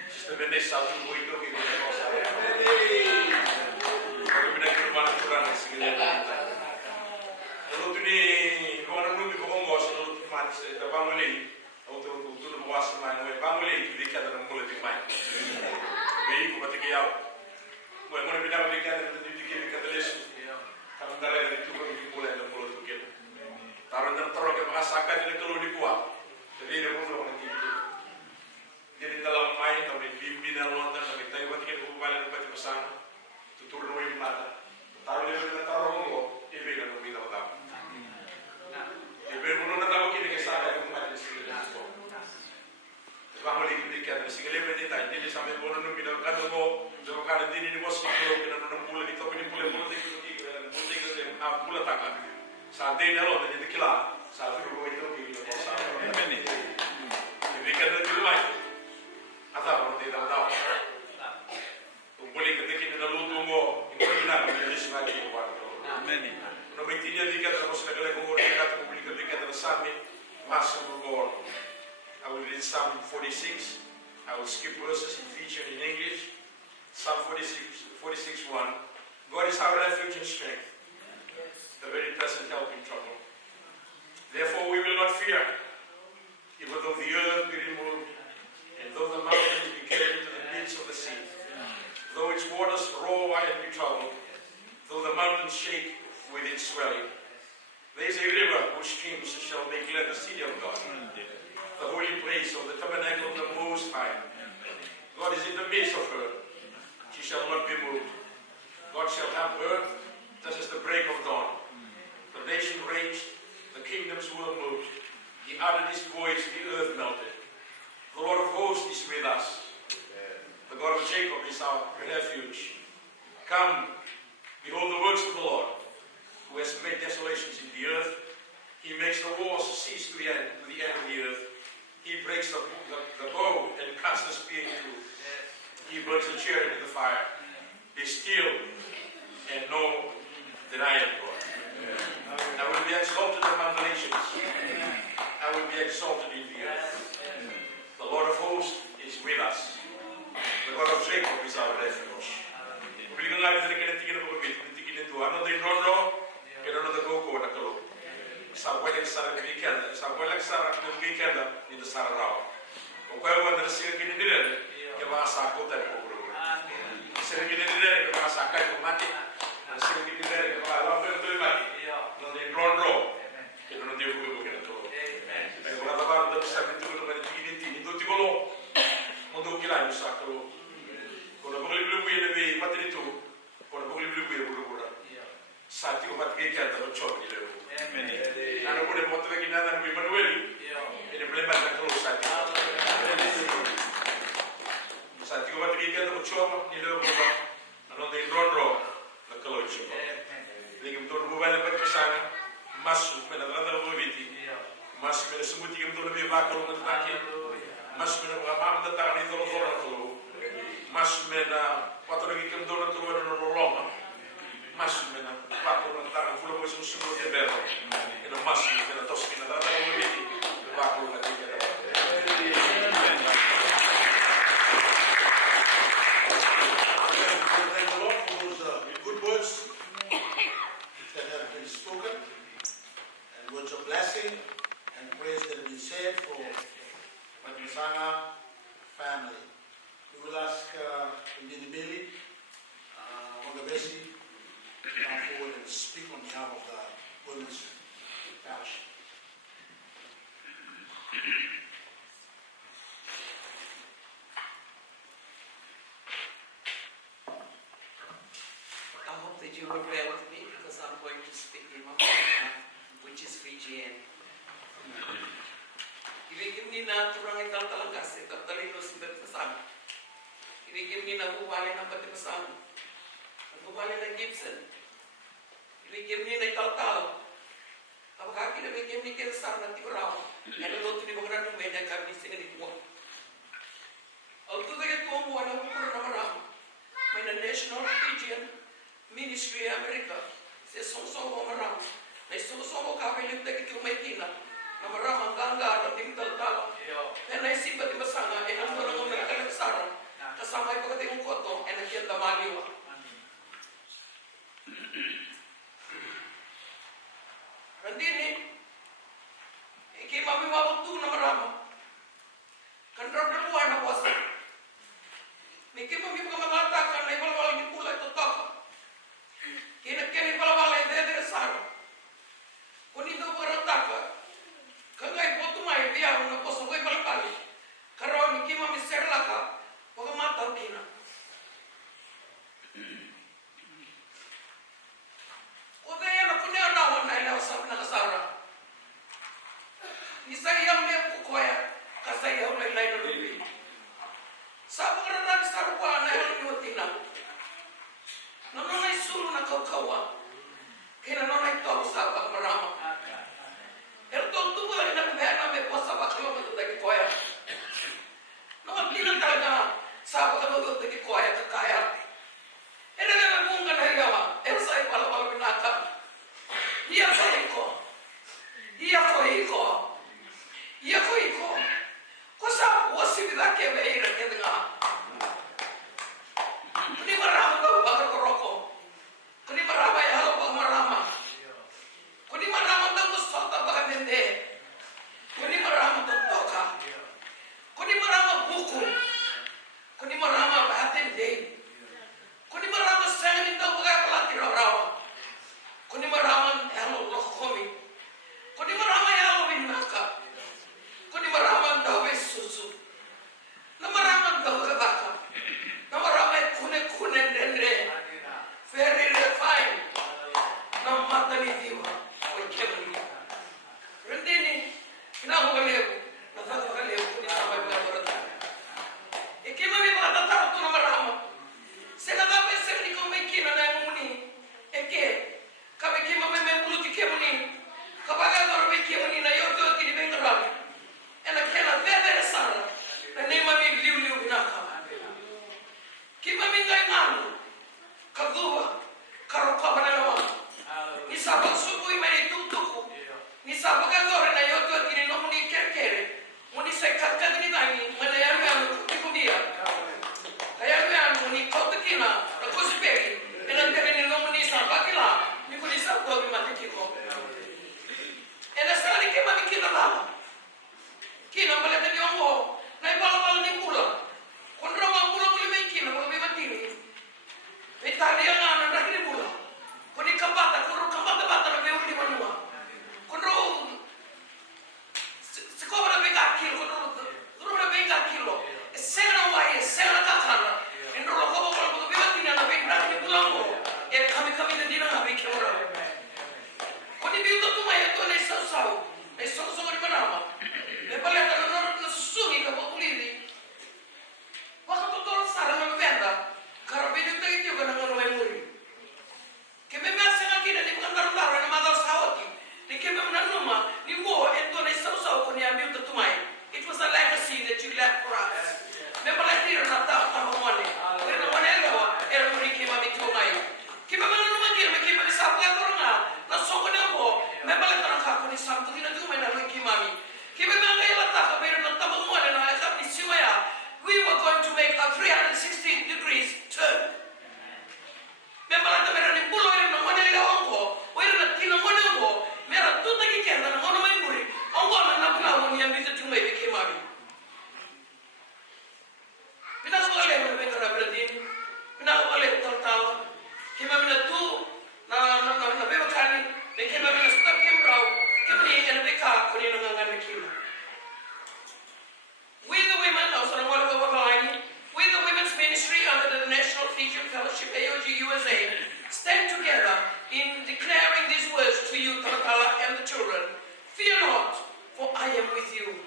Sister Vanessa tu mo ito ke ko sa. Kalau bina ko man kurang sige. Kalau tu ni ko na numi ko mo so man se da bangole. Auto tu mo was man mo bangole tu di ka da mo le ti mai. Bei ko pati ke yaw. Mo mo bina ba ka da di ke ka da lesu. Kalau ndara ni tu ko ni mo le da mo tu ke. Taron dan toro ke makasaka ni kalau di kuat. Jadi dia pun orang ini. Jadi dalam main kami bimbing dalam London kami tahu batik itu balik batik pesan. Tutur noi mata. Taruh dia dengan taruh monggo. Ibe kan kami tahu tahu. Ibe pun nak tahu kini kesana kami macam sini. Kamu lagi berikan segala benda tadi dia sampai bono nu bina kan monggo. Jauh kan ini ni bos kalau kita nak mula di top ini mula di mula takkan. Saat ini lo jadi kila. Saat itu itu kita bosan. Amen. Bikin itu lagi. Ada orang tidak tahu. Boleh ketika kita lalu tunggu, ini nak menjadi sebagai orang. Amen. Namun tidak dikat terus segala kumur kita boleh ketika tersami masuk bergol. I will read Psalm 46. I will skip verses in Ephesians in English. Psalm 46:1. God is our refuge and strength, the very present help in trouble. Therefore we will not fear, even though the earth be removed, and though the mountains be carried into the midst of the sea, though its waters roar and be troubled, though the mountains shake with its swelling. There is a river whose streams shall make glad the city of God, the holy place of the tabernacle of the Most High. God is in the midst of her. She shall not be moved. God shall have her just as the break of dawn. The nation raged, the kingdoms were moved. He uttered his voice, the earth melted. The Lord of hosts is with us. The God of Jacob is our refuge. Come, behold the works of the Lord, who has made desolations in the earth. He makes the wars cease to the end of the earth. He breaks the bow and cuts the spear in two. He burns the chariot in the fire. Be still and know that I am God. I will be exalted among the nations. I will be exalted in the earth. The Lord of hosts is with us. The God of Jacob is our refuge. Belikan lagi dari kita tiga puluh bit, tiga itu. Ano dari nono, kita nono dari koko nak kalau. Sampai yang sarang weekend, sampai yang sarang weekend itu sarang raw. Kau yang dari sini kini dia, kita bahasa aku tadi koko. Sini kini dia, kita bahasa kau mati. Sini kini dia, kita bahasa apa itu mati. Nanti nono, kita nono dia koko kita tu. Kalau kita baru dah bisa itu kita beri tiga itu tiga lo. Untuk kita itu saklo. Kalau boleh beli lebih mati itu, kalau boleh beli bulu. Saat itu mati kita tak cocok dia. Amen. Ano boleh buat lagi nada lebih manual. Ini boleh banyak kalau saat itu. Saat itu mati kita tak cocok ni lebih berapa. Ano dari ronro nak kalau cocok. Lagi betul bukan lepas kesana masuk menadrada lebih biti. Masuk menadrada semua tiga betul lebih bakal menadrada. Masuk menadrada apa menadrada itu orang kalau. Masuk menadrada patut lagi kemudian tu orang nolong. Masuk menadrada bakal menadrada pulau masuk semua terber. Itu masuk menadrada tos menadrada lebih biti. Bakal menadrada. Thank the Lord for those good words that have been spoken, and words of blessing and praise that have been said for Patisana family. We will ask Indini Billy, Mogabesi, to come forward and speak on behalf of the women's fellowship. I hope that you will bear with me because I'm going to speak in my mother, which is Fijian. Ibigim ni na turang ital talagas, ital talino si Bertasan. Ibigim ni na bubali ng Bertasan. Bubali ng Gibson. Ibigim ni na ital-tal. Apakaki na ibigim ni Kirsar na Tiguraw. Ano lo tuni mga nang medya kami singin ito. Ang tutagay ko ang buwan ng puro na marami. May the National Fijian Ministry America. Se song marang. Na song kapilit na kito may kina. Na marang ganga at timtal-tala. Kaya naisipan di masanga, ang tulong ng kalagsara. Kasama yung pagkating koto, ay nagyan damaliwa. Randini, iki mami mabuktu na marama. Kandar na buwan na wasa. Niki mami mga mangatakan na ibalawal ni pula ito taka. Kini ibalawal ay dede sara. Kung ito parataka, kagay po tumay biya na po sa way balakali. Karaw niki mami serlaka, pagamataw kina. Kaya na punya nawan na ilaw sa nakasara. Isayaw na yung kukwaya, kasayaw na ilay na lupi. Sa pagkaranan sa rupa na yung lutina, nanonay sulo na kaukawa, kaya nanonay tao sa pagmarama. Pero tuwa rin ang kaya namin po sa pagkalaman na kukwaya. Nakapilinan talaga sa pagkalaman na kukwaya kakaya. Era na munga na yawa, era sa ipalawal pinaka. Iya ko iko. Kosa wasi bidake beira kedinga. Kuni marama daw bakar koroko. Kuni marama ya halo bag marama. Kuni marama daw sota bag mende. Kuni marama daw toka. Kuni marama buku. Kuni marama batende. Kuni marama sangin daw bag pelati rawa. Kuni marama halo lokomi. Kuni marama halo winaka. Kuni marama daw susu. Na marama daw kabaka. Na marama kune dendre. Very refined. Na matani diwa. Wekemni. Rendini. Kinahugalego. Natakagalego kuni sabay mga barata. Ikima mi mga tataro to na marama. Sila daw eseri ko may kina na muni. Eke. Kami kima may buluti kemuni. Kabaga lor may kemuni na yoto kini bengarami. Ela kena veve sana. Na nema mi liu binaka. Kima mi ngai nganu. Kaduwa. Karoka nawa. Ni sabak subuhi mai tutuku. Ni sabak lor na yoto kini no muni kerkere. Muni sai kakka ni dani. Mana yaru anu kumbia. Kayaru anu muni kautukina. Na kusiperi. Ela tere ni no muni sabakila. Ni kuni sabto mi matikiko. Ela sali kima mi kita lama. Kina maleta ni ongo, na ibala ni pula. Kondra ma pula muli mai kina mo be matini. Italia ngana ndaki ni pula. Koni kambata bata na be uli manua. Kondro sikobra be ka kilo, kondro be ka kilo. Sena wai, sena kakana. Endro lo ko be matini na be ndaki ni pula mo. Kami na dina na be kemura. Koni bi uto tumai to ne sau. Ne so ni manama. Le paleta non susuni che populini. Quando tutto lo sa non venda, caro video te che non mai muri. Che me messa anche di andare a ma da saoti. Di che me una numa, di mo e to ne so con ya mi to mai. It was a legacy that you left for us. Me paleta na ta money. Era no money era muri che ma mi to mai. Che me non ma dire me che me sa che corona. Na so con mo, me paleta na ka con i santo di na tu mai na che mami. We were going to make a 360 degrees turn. We the women of we the Women's Ministry under the National Fijian Fellowship AOG USA stand together in declaring these words to you, Talatala, and the children. Fear not, for I am with you.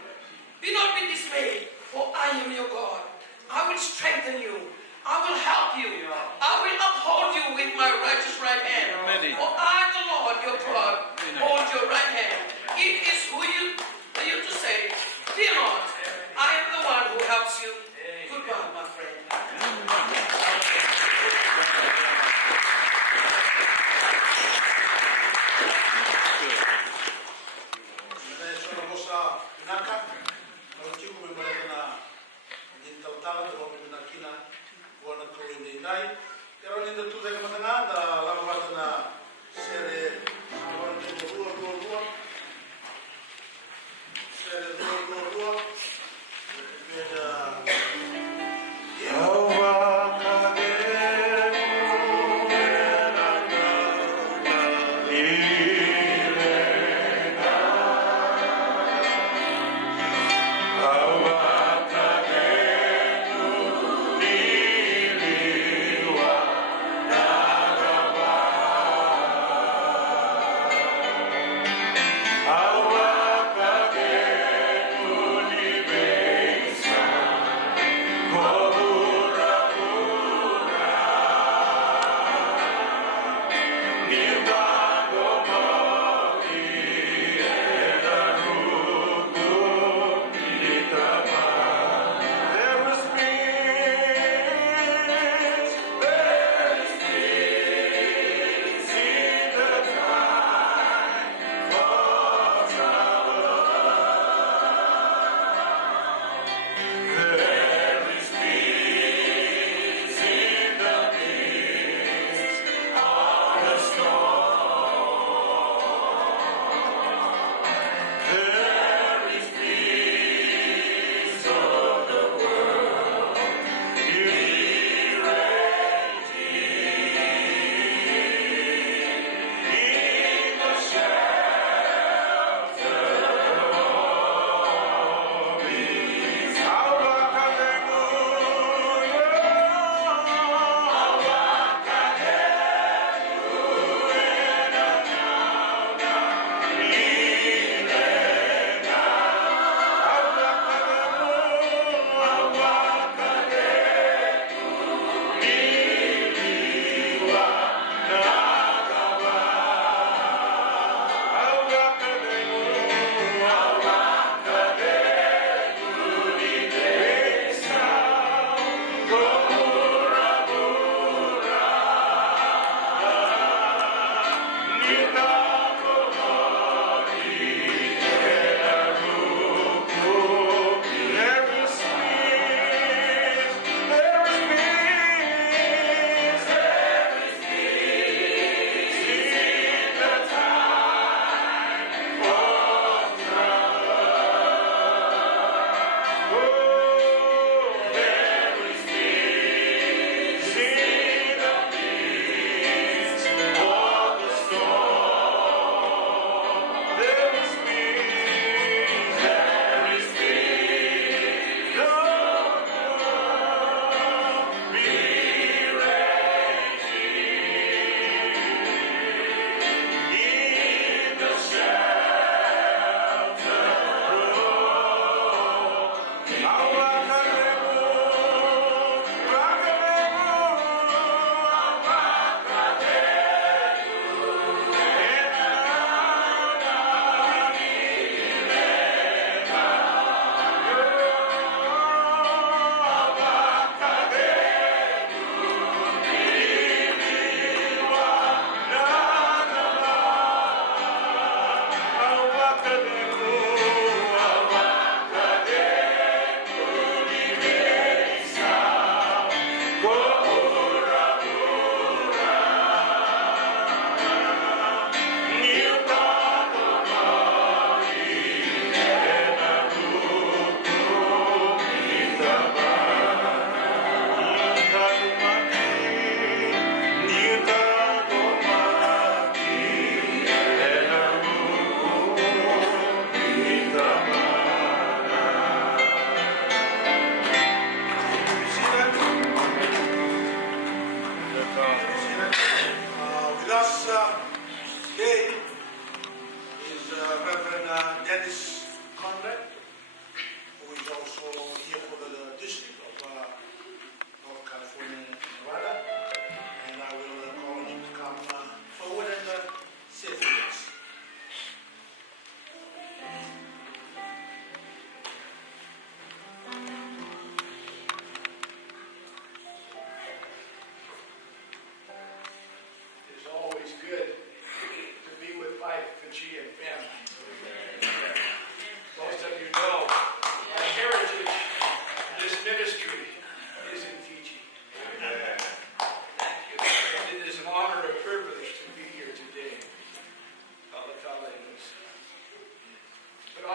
Be not be dismayed, for I am your God. I will strengthen you. I will help you. I will uphold you with my righteous right hand. For I, the Lord, your God, hold your right hand. It is who you to say, fear not, I am the one who helps you. Goodbye, my friend. sa kamatangan na lamabata na sere awan ko rua. Sere rua. Beda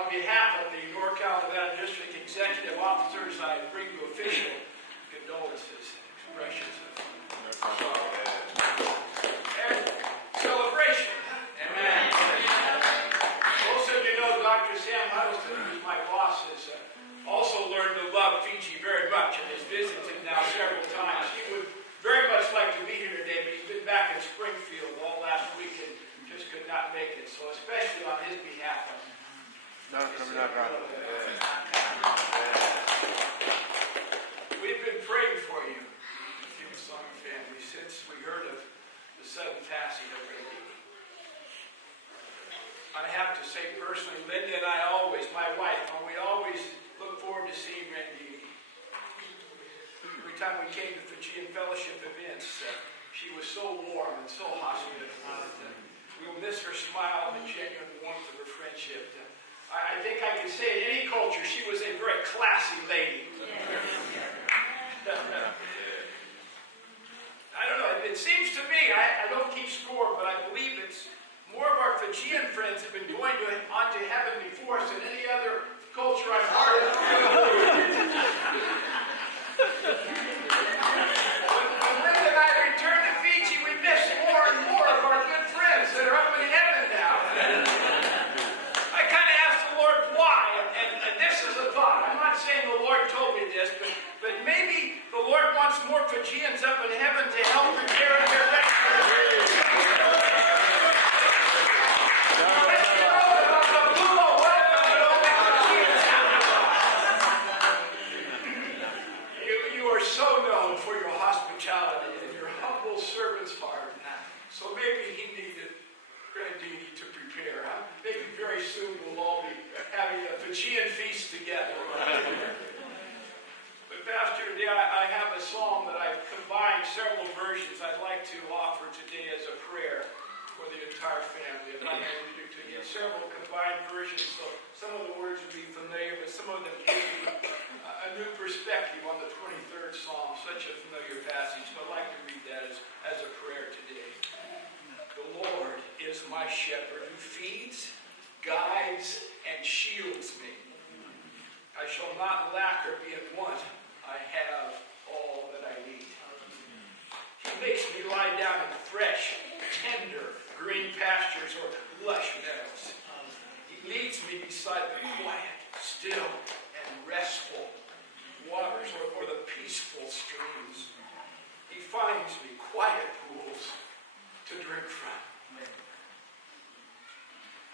On behalf of the NorCal Nevada District Executive Officers, I bring you official condolences and expressions of and celebration. Amen. Most of you know Dr. Sam Huddleston, who's my boss, has also learned to love Fiji very much and has visited now several times. He would very much like to be here today, but he's been back in Springfield all last week and just could not make it. So especially on his behalf, we've been praying for you, Kimasabi family, since we heard of the sudden passing of Randy. I have to say personally, Linda and I always, my wife, we always look forward to seeing Randy. Every time we came to Fijian Fellowship events, she was so warm and so hospitable. We'll miss her smile and the genuine warmth of her friendship. I think I can say in any culture, she was a very classy lady. I don't know, it seems to me, I don't keep score, but I believe it's more of our Fijian friends have been going on to heaven before us than any other culture I've heard of. When Linda and I return to Fiji, we miss more and more of our good friends that are up in heaven now. I kind of asked the Lord why, and this is a thought. I'm not saying the Lord told me this, but maybe the Lord wants more Fijians up in heaven to help prepare their You are so known for your hospitality and your humble servant's heart. So maybe he needed Grandini to prepare. Huh? Maybe very soon we'll all be having a Fijian feast together. But Pastor, today I have a psalm that I've combined several versions I'd like to offer today as a prayer for the entire family. And I'm going to get several combined versions, so some of the words will be familiar, but some of them give you a new perspective on the 23rd Psalm, such a familiar passage. So I'd like to read that as a prayer today. The Lord is my shepherd who feeds, guides, and shields me. I shall not lack or be in want. I have all that I need. He makes me lie down in fresh, tender, green pastures or lush meadows. He leads me beside the quiet, still, and restful waters or the peaceful streams. He finds me quiet pools to drink from.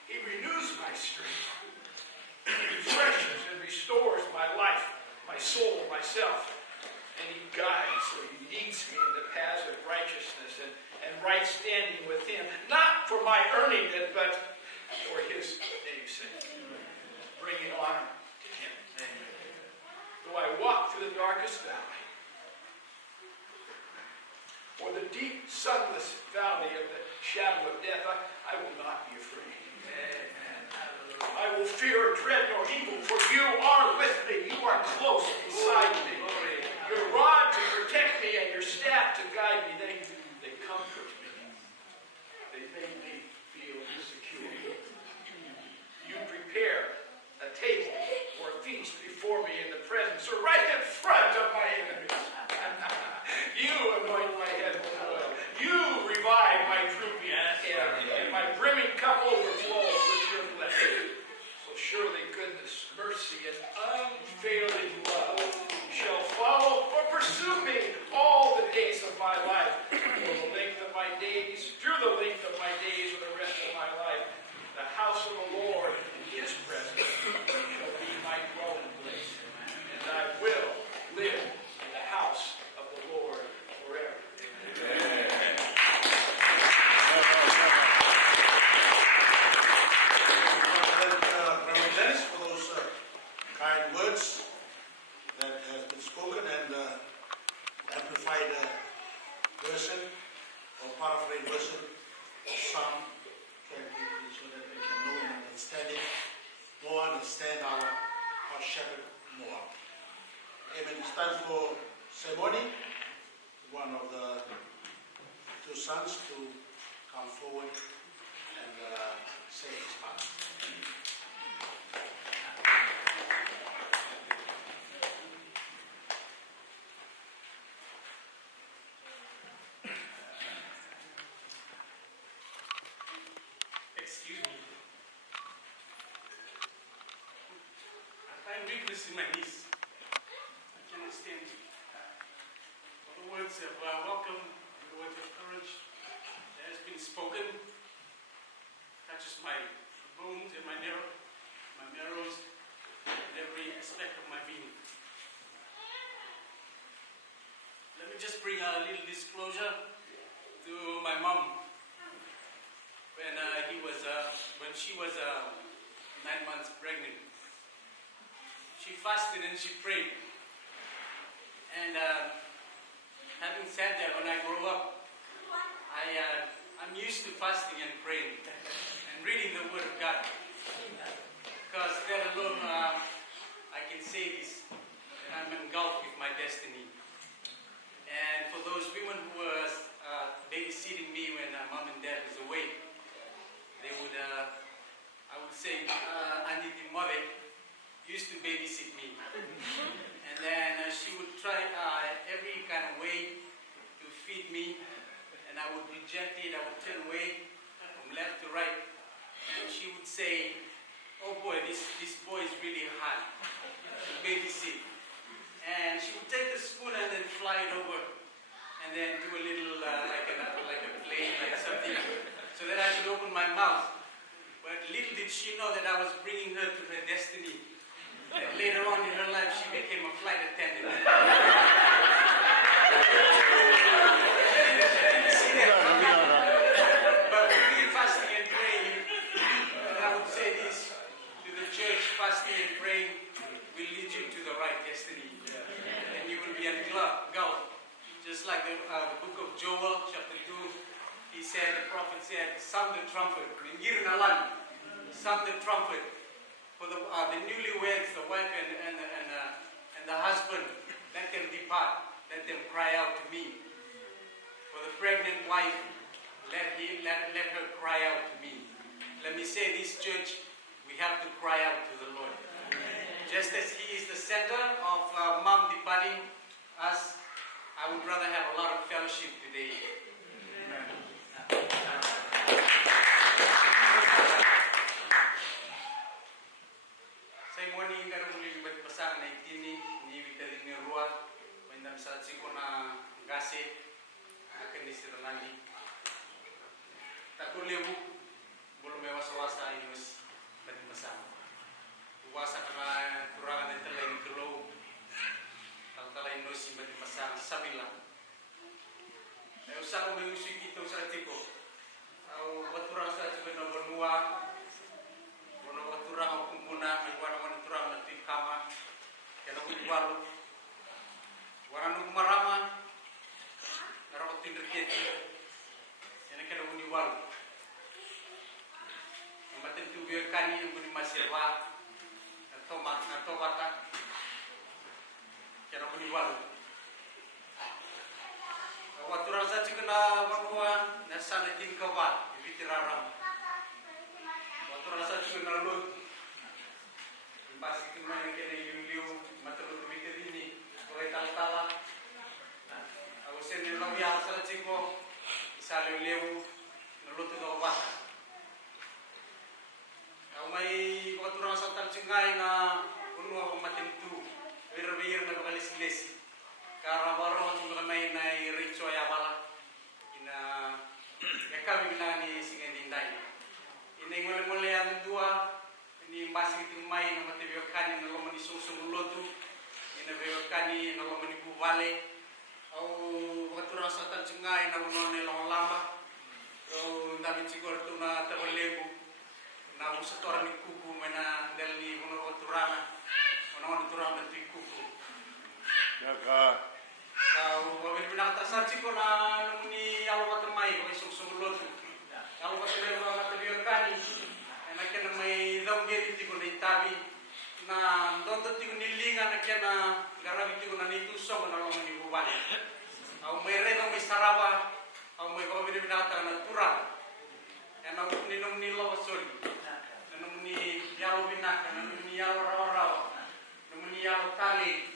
He renews my strength. He refreshes and restores my life, my soul, myself. And he guides, or he leads me in the paths of righteousness and right standing with him. Not for my earning it, but for his name's sake. Bringing honor to him. Though I walk through the darkest valley, or the deep, sunless valley of the shadow of death, I will not be afraid. I will fear or dread nor evil, for you are with me. You are close beside me. Your rod to protect me and your staff to guide me, they comfort me. They make me feel secure. You prepare a table or a feast before me in the presence, or right in front of my enemies. You anoint my head with oil. You revive my drooping head, and my brimming cup overflows with your blessing. So surely goodness, mercy, and unfailing love shall follow or pursue me all the days of my life. For the length of my days, through the length of my days, or the rest of my life, the house of the Lord, his presence, shall be my dwelling place. And I will live in the house of the Lord forever. Amen. Reverend Dennis for those kind words that has been spoken, and amplified version or paraphrased version of Psalm 20, so that we can know and understand our shepherd more. Amen. It's time for ceremony. One of the two sons to come forward and say his part. tears in my knees. I cannot stand it. All the words of welcome, the words of courage that has been spoken touches my bones and my marrows, and every aspect of my being. Let me just bring a little disclosure to my mom. When she was 9 months pregnant, she fasted and she prayed. And having said that, when I grow up, I'm used to fasting and praying and reading the Word of God. Because that alone, I can say this, that I'm engulfed with my destiny. And for those women who were babysitting me when mom and dad was away, they would, I would say, Auntie Mother used to babysit me. And then she would try every kind of way to feed me, and I would reject it. I would turn away from left to right. And she would say, "Oh boy, this boy is really hard to babysit." And she would take the spoon and then fly it over, and then do a little like a play, like something, so that I should open my mouth. But little did she know that I was bringing her to her destiny. And later on in her life, she became a flight attendant. I didn't see that coming. But really fasting and praying, and I would say this to the church: fasting and praying will lead you to the right destiny. And you will be engulfed. Just like the book of Joel, chapter 2, the prophet said, "Sound the trumpet, sound the trumpet for the newlyweds, the wife and the husband. Let them depart, let them cry out to me. For the pregnant wife, let her cry out to me." Let me say this, church, we have to cry out to the Lord. Just as He is the center of mom departing us, I would rather have a lot of fellowship today. Saya mau ni kalau boleh berpasang na itini ni vitari ni ruah, mandam saat siko na gase akan disirlandi. Tak boleh belum mewasa-wasa inus berpasang. Wasa kena turangan dan terlain kelau. Kalau inus berpasang sabila. Usah mengusik itu saat siko. Au baturang saat siko na benua. Turang aku guna menguarakan turang nanti kama kalau aku jual warna marama naruh tindak keti yang kalau aku jual maten tu biar kani yang aku masih wa atau bata kalau aku jual waktu rasa cikna berua nasa nanti kawa di tiraram waktu rasa cikna lu pasti kena liu matulog bitir ini, boleh tala. Aku sendiri lagi asal ciko, isal liu naluto daw ba. Aku may waktu orang santal cingai na kuno ako matintu, wir na bakalis-lis. Karena baru aku may na richo ya bala, ina kami na ni singedindai. Ini ngole-ngole ang dua. Ni masih timai nama tebiokani na lomani sungsung lotu ina beokani na lomani buvale au watura satan cengai na unone long lama au ndami cikor tu na tabalebu na musatora ni kuku mena delni uno waturana uno turana ti kuku Jaga. au wabir binata sarciko na lumuni alo watamai ko sungsung lotu alo watalebu na tebiokani kena may dongeri tigo na itabi na dondo tigo nilinga na kena garabi tigo na nitusong na long ni bubali au may redong may saraba au may baka binibinata na turang na ninong nilo sorry nanong ni yalo binaka nanong ni yalo rawa nanong ni yalo tali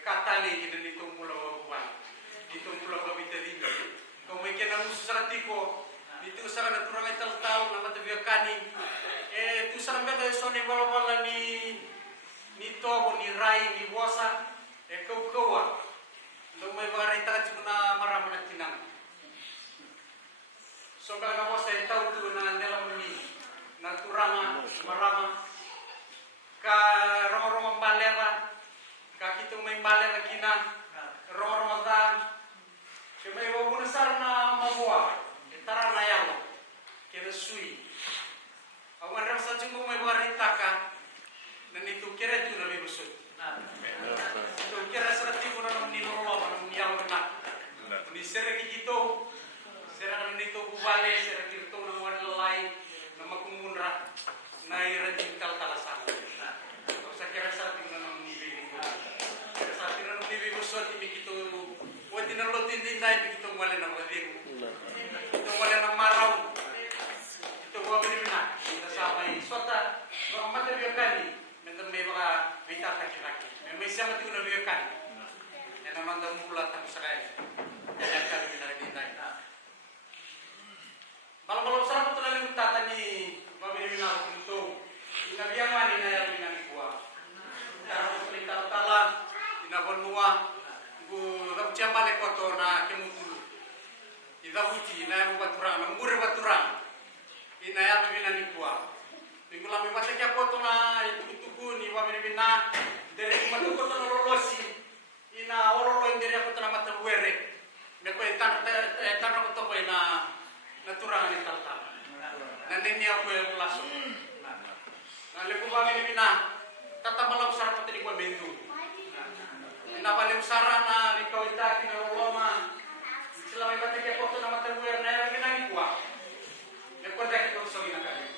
katali kita nitong mula bubali nitong mula babitadino kung may kena mususarati ko dito sa na turang ay tal-tao na matabiakani tu sarang beda sone wala ni ni togo, ni rai, ni bosa, e kau-kaua. Nung may mga rita at na marama na tinang. So ba na bosa e tau tu na nelam ni na turanga, marama. Ka rongo-rongo balera, ka kitong may balera kina, rongo-rongo dan. Kaya may wabunasar na mabuha, e tara na yalo, kaya sui. Awan ram sa chungo may warita ka na nito kira tu na bibusod. Ito kira sa tipo na nang nilolo nang niyaw na. Ni sera kito, sera na nito bubale, sera kito na wadalay na makumunra na irajin kalkalasan. Sa kira sa tipo na nang nibibusod. Kira sa tipo na nang nibibusod ini kito wadi na lotin din na kito wala na wadim. Ito wala na maraw. Ito wala na. Sampai suatu orang mata biarkan ni, may mga bita kaki-kaki. May siapa tu na biarkan. Yang naman daw mula tang sakay. Kaya kami narinig. Malam-malam sarap tu lalu tata ni pamilya untuk inabiyaman ni naya binang kuah. Karena pelita tala inabon nuah gu dapciam balik kotor na kemutu. Idabuti na baturang, mure baturang. Inaya binang kuah. Minggu lami masa kia koto na tuku ni wa bina dari matu koto na lolosi ina ololo indiri koto na mata buere me ko tan koto ko na turang ni talta na nini aku yang laso na le ko wa bina tata malam sara koto ni ko mendu ina bale usara na rikau ita kina loloma selama mata kia koto na mata buere na bina ni kuah me ko dak ko so ina kali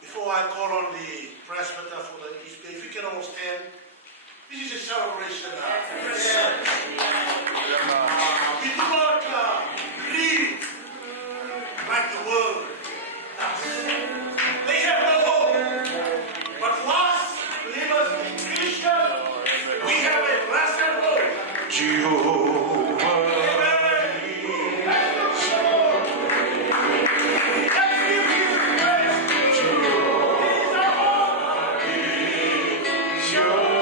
Before I call on the presbyter for the East Bay, if you can all stand, this is a celebration. We do not grieve like the world does. They have no hope. But for us, believers in Christian, we have a blessed hope. Jehovah. Jehovah,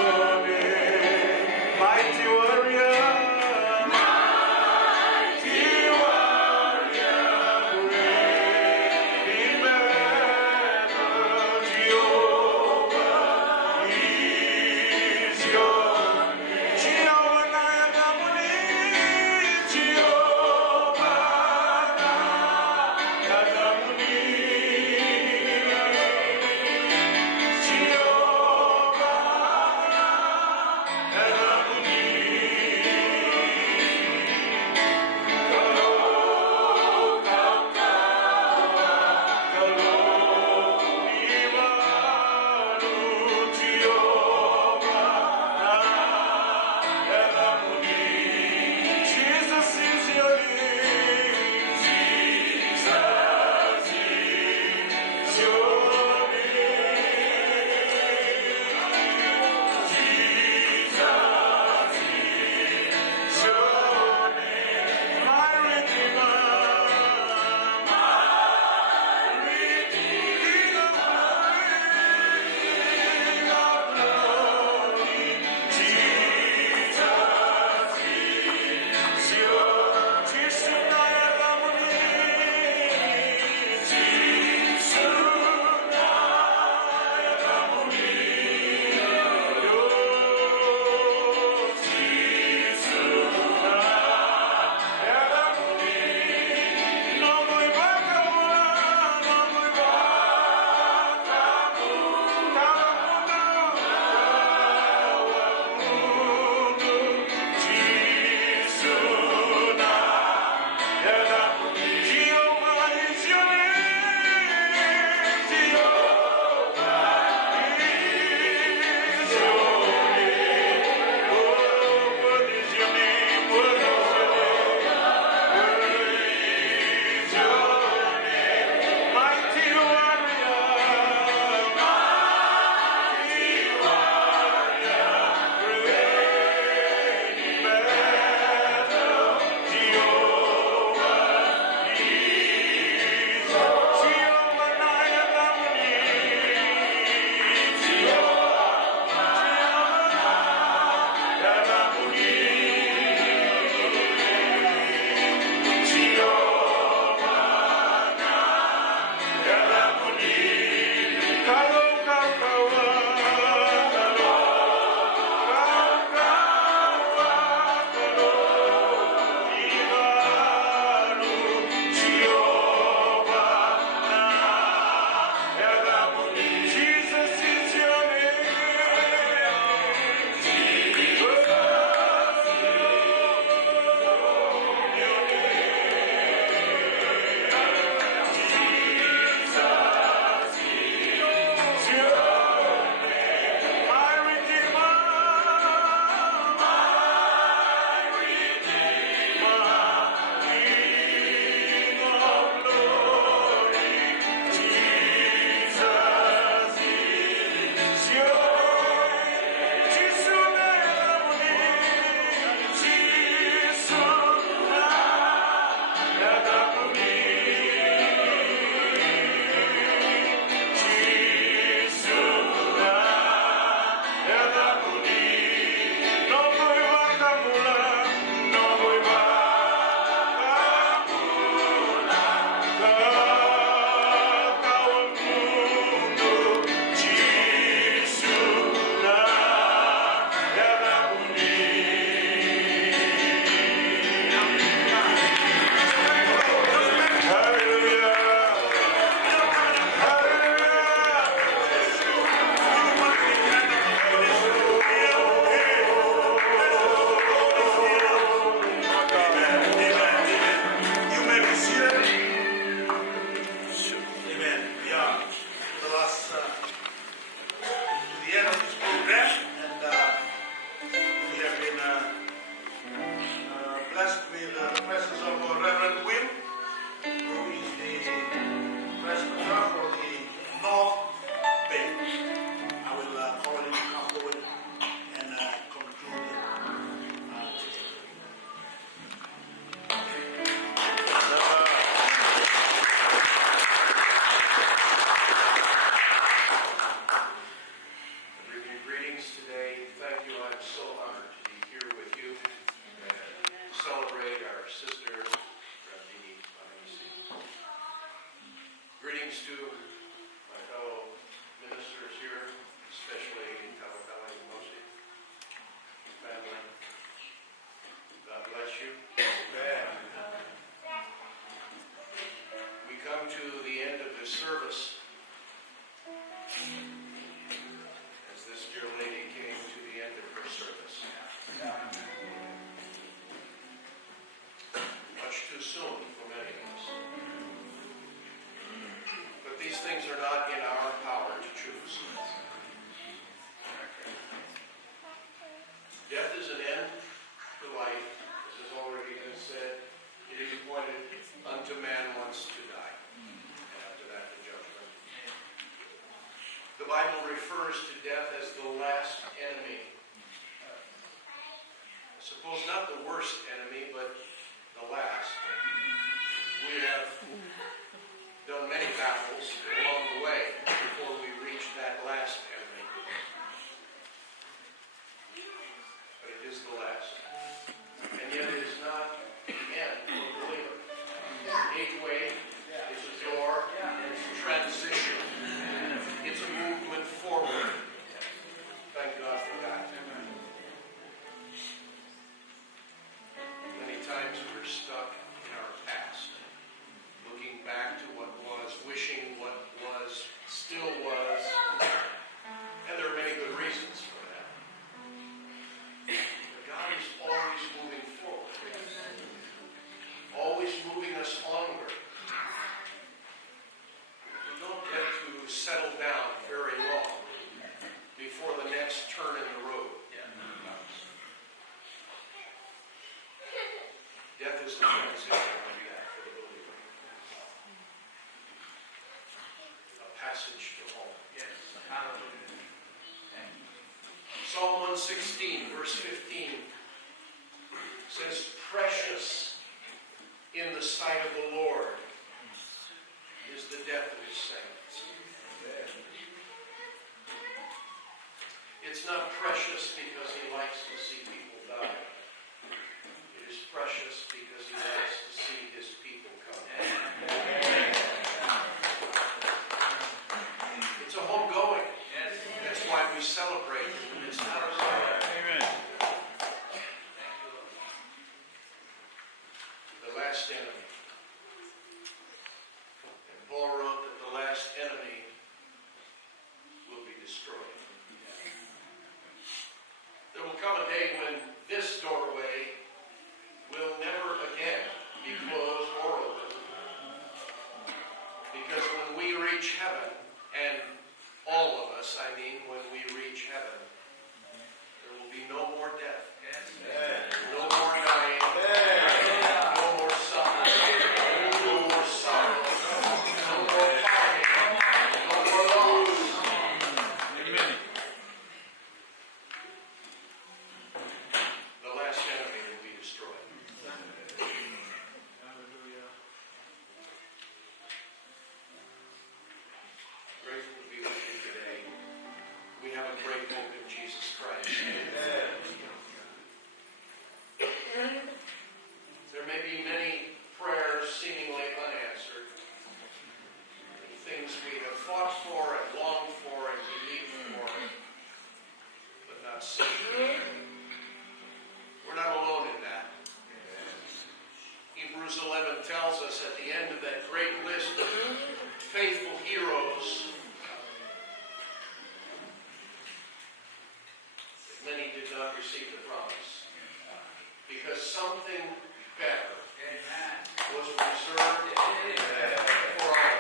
things are not in our power to choose. Death is an end to life, as has already been said. It is appointed unto man once to die, and after that the judgment. The Bible refers to death as the last enemy. I suppose not the worst enemy, but the last. We have done many battles along the way before we reach that last enemy. But it is the last. And yet it is not the end for the believer. The gateway is a door, it's a transition, it's a movement forward. Thank God for that. Many times we're stuck in our past, looking back to what was, wishing what was, still was, and there are many good reasons for that. But God is always moving forward, always moving us onward. We don't get to settle down very long before the next turn in the road. Death is a transition like that for the believer. A passage to home. Psalm 116, verse 15 says, "Precious in the sight of the Lord is the death of his saints." It's not precious because he likes to see people die. It is precious because he likes to see his people come. It's a homegoing. That's why we celebrate in the midst of our life. The last enemy. And Paul wrote that the last enemy will be destroyed. There will come a day when this doorway will never again be closed or open. Because when we reach heaven, and all of us, I mean, when we reach heaven, there will be no more death. No more dying. No more suffering. No more sorrow. No more fighting. No more loss. The last enemy will be destroyed. Grateful to be with you today. We have a great hope in Jesus Christ. There may be many prayers seemingly unanswered. Things we have fought for and longed for and believed for, but not seen. We're not alone in that. Hebrews 11 tells us at the end of that great list of faithful heroes, that many did not receive the promise. Because something better was reserved for all.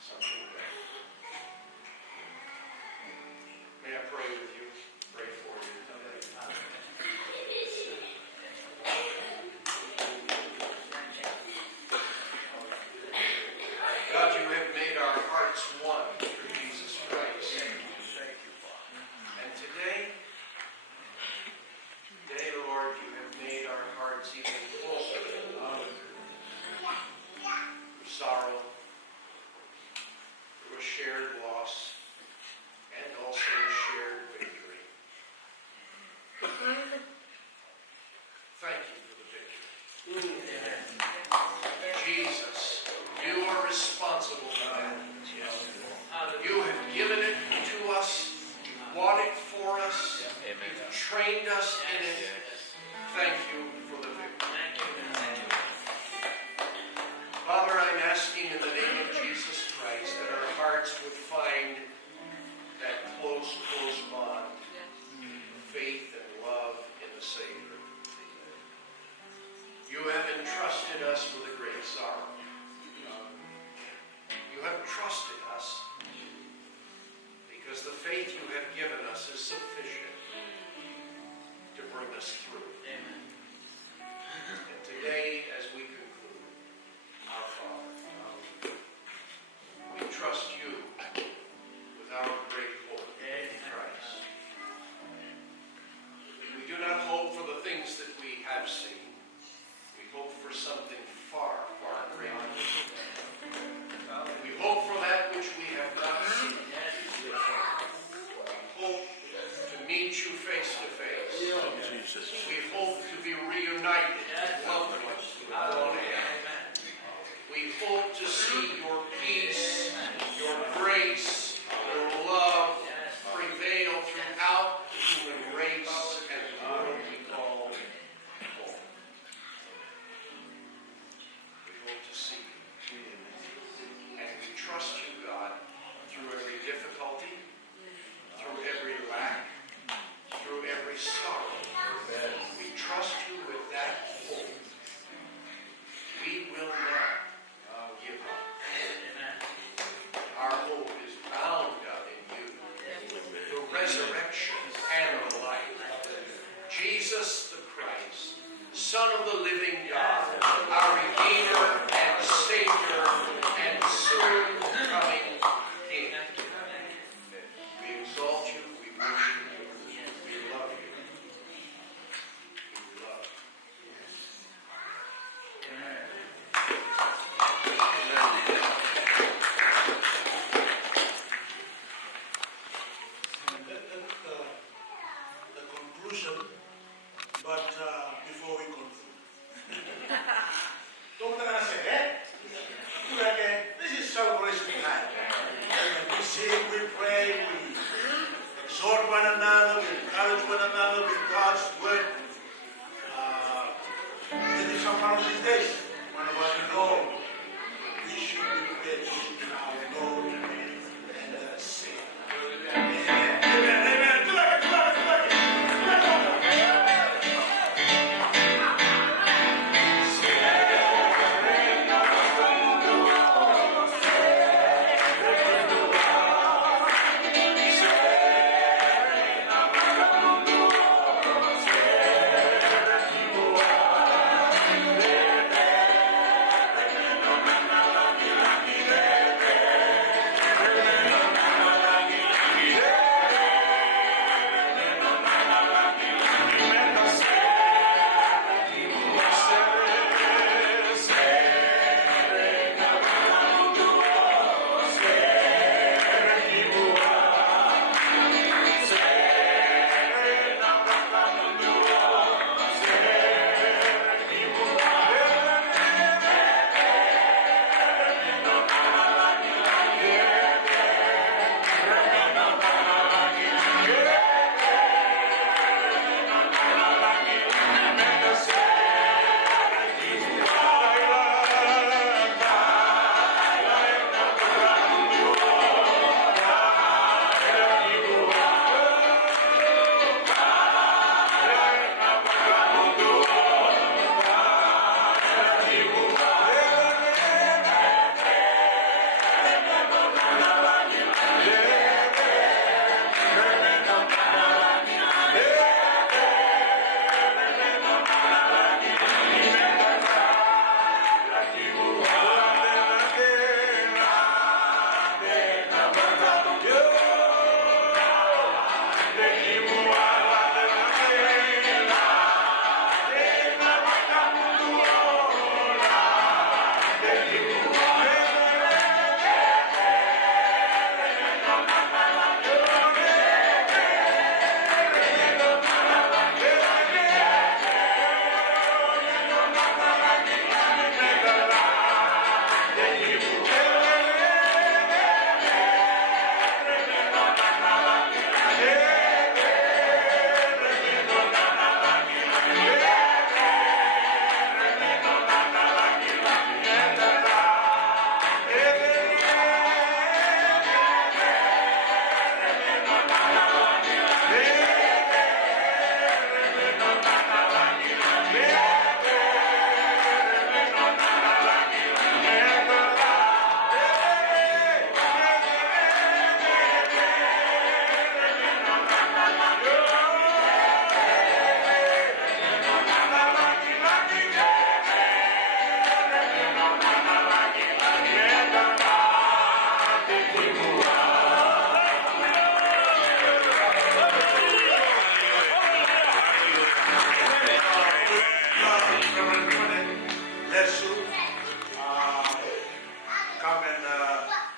Something better. May I pray with you? Pray for you today. God, you have made our hearts one through Jesus Christ. And today, Lord, you have made our hearts even closer than love. Through sorrow, through a shared loss, and also a shared victory. Thank you for the victory. Jesus, you are responsible for that. You have given it to us, bought it for us, you've trained us in it. Thank you for the victory. Father, I'm asking in the name of Jesus Christ that our hearts would find that close bond of faith and love in the Savior. You have entrusted us with a great sorrow. trusted us because the faith you have given us is sufficient to bring us through. Amen. And today, as we conclude, our Father, we trust you with our great hope in Christ. We do not hope for the things that we have seen. We hope for something far, far greater. We hope for that which we have not seen. We hope to meet you face to face. Jesus. We hope to be reunited, welcomed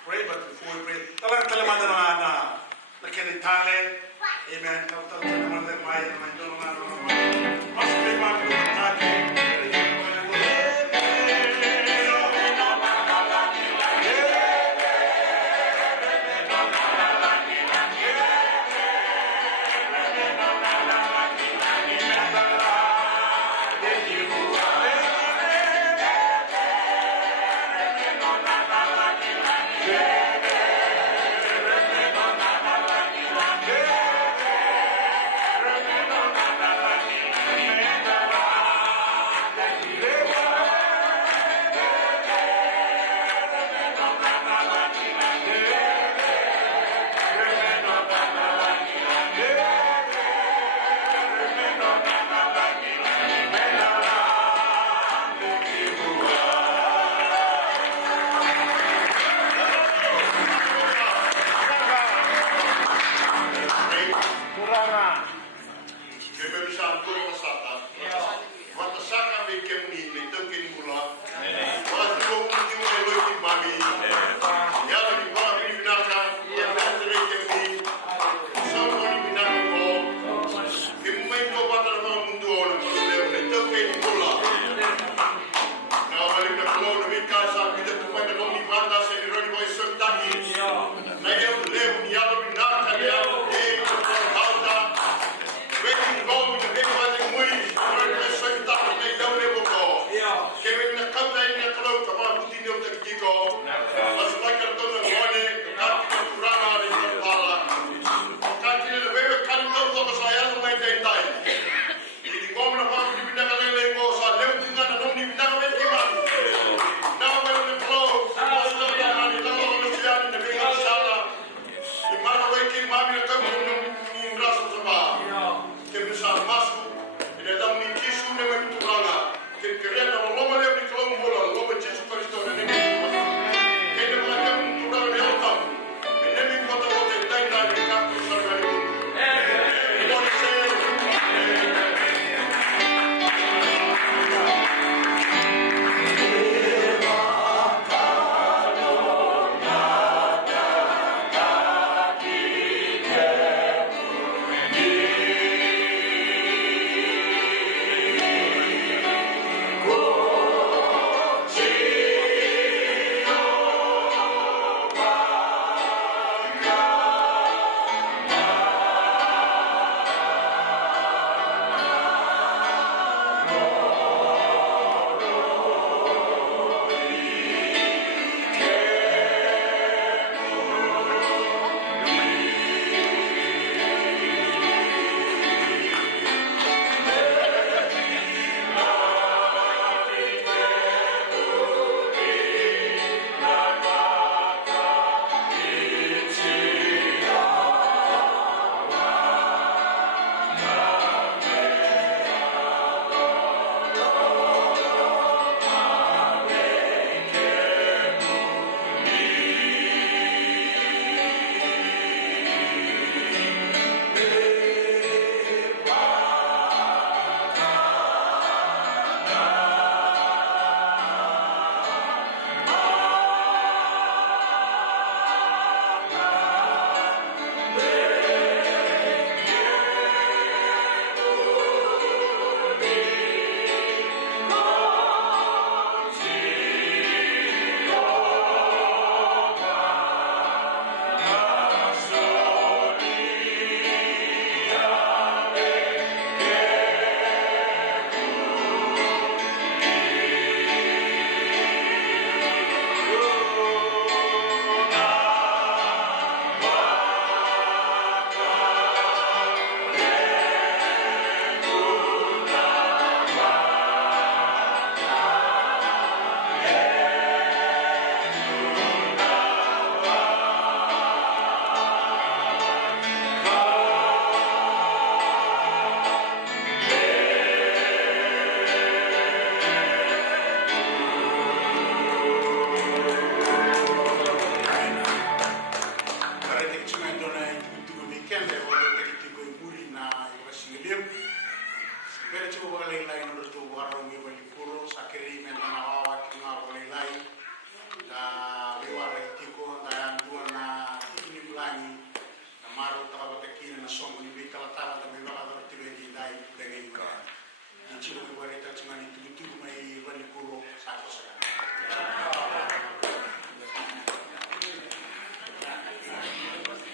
pray, but before we pray, talagang talaman na nakinitangin. Amen. Talagang naman na may naman doon naman. Mas may mga tulad natin. tiko na dua na tiki mlangi na maro takabatakina na somo ni bita latala na may makador tilo hindi dahil dagay mo yan. Yung chilo may warita at sumani tulo may walikuro sa ako sa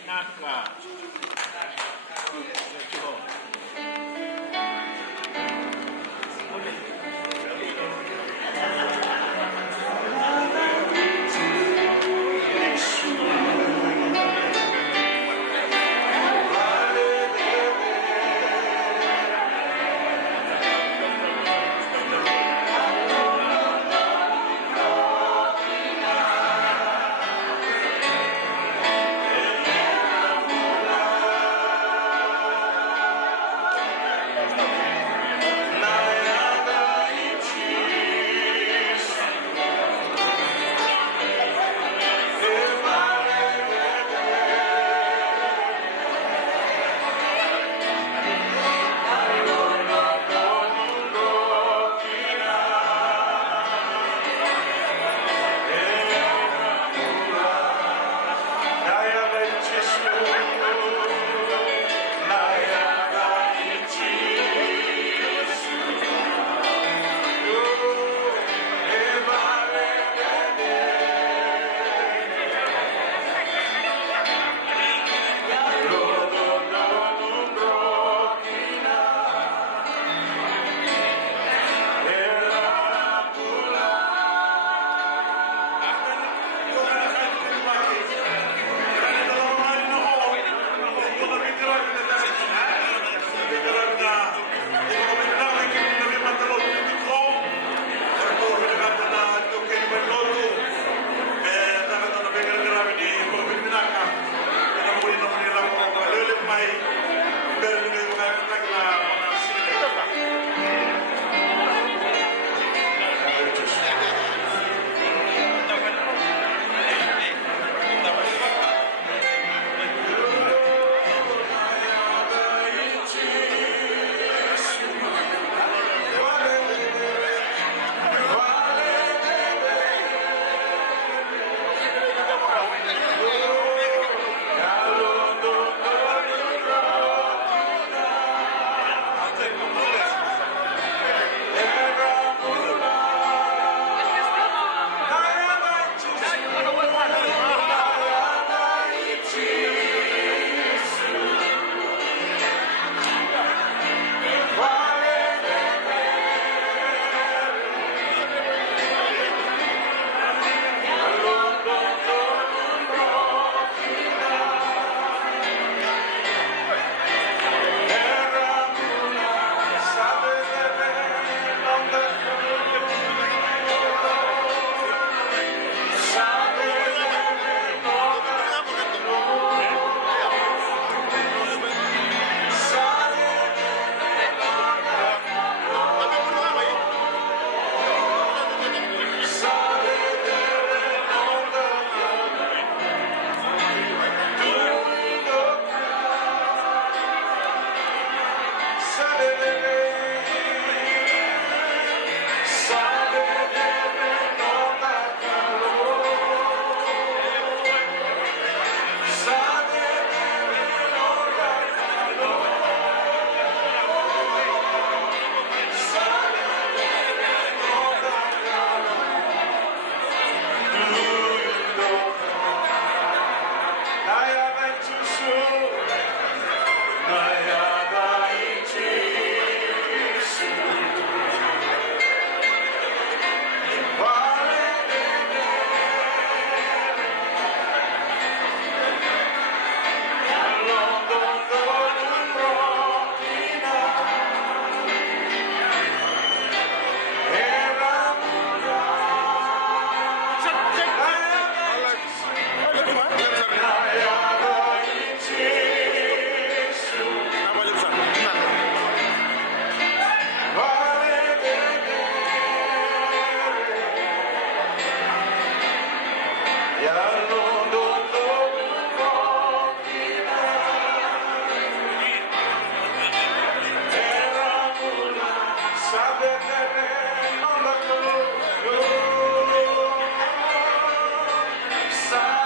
Naka. Sa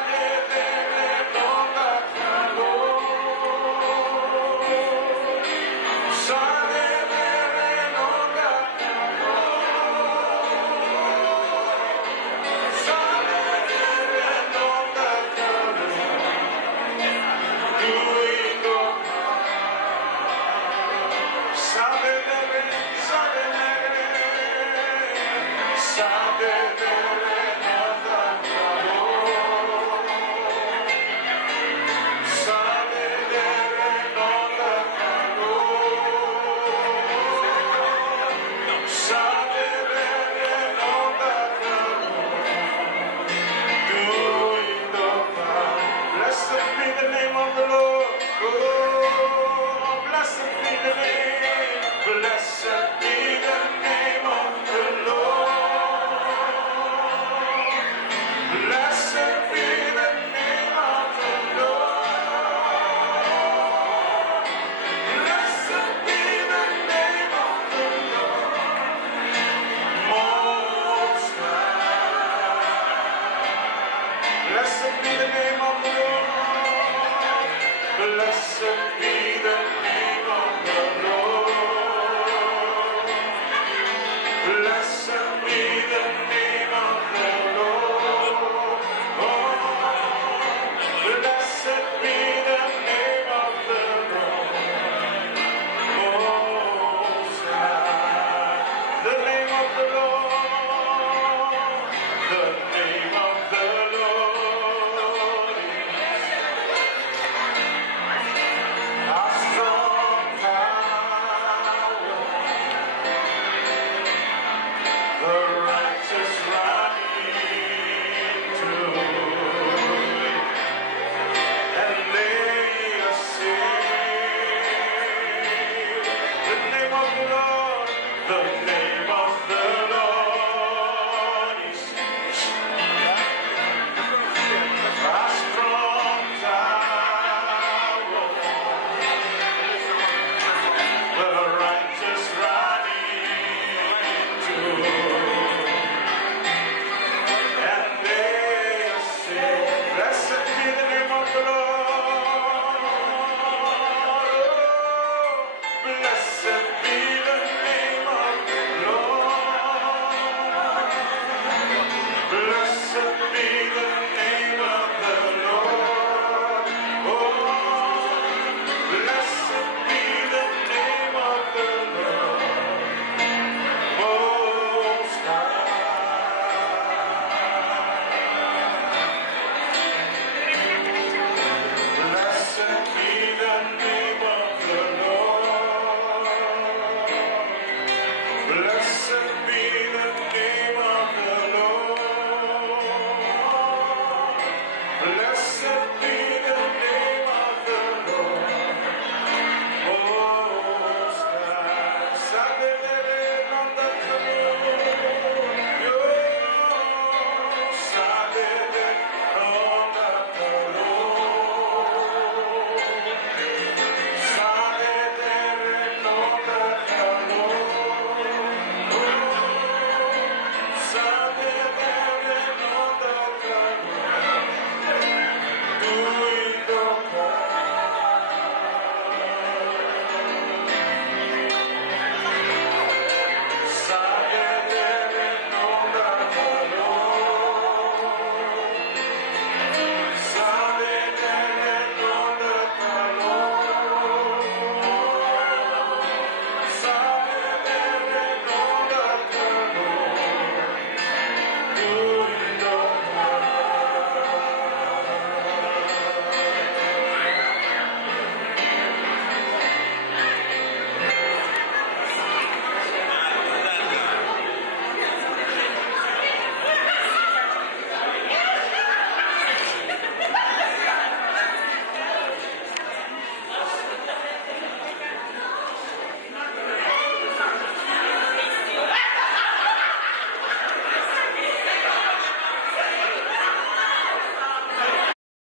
Blessed be the name of the Lord. Blessed be the name of the Lord. Oh, blessed be the name of the Lord. Most High. The name of the Lord. The name of the Lord is our strong tower. The righteous run into it, and they are saved. The name of the Lord, the name of the Lord is a strong tower. The righteous run into it, and they are saved. Blessed be the name of the Lord.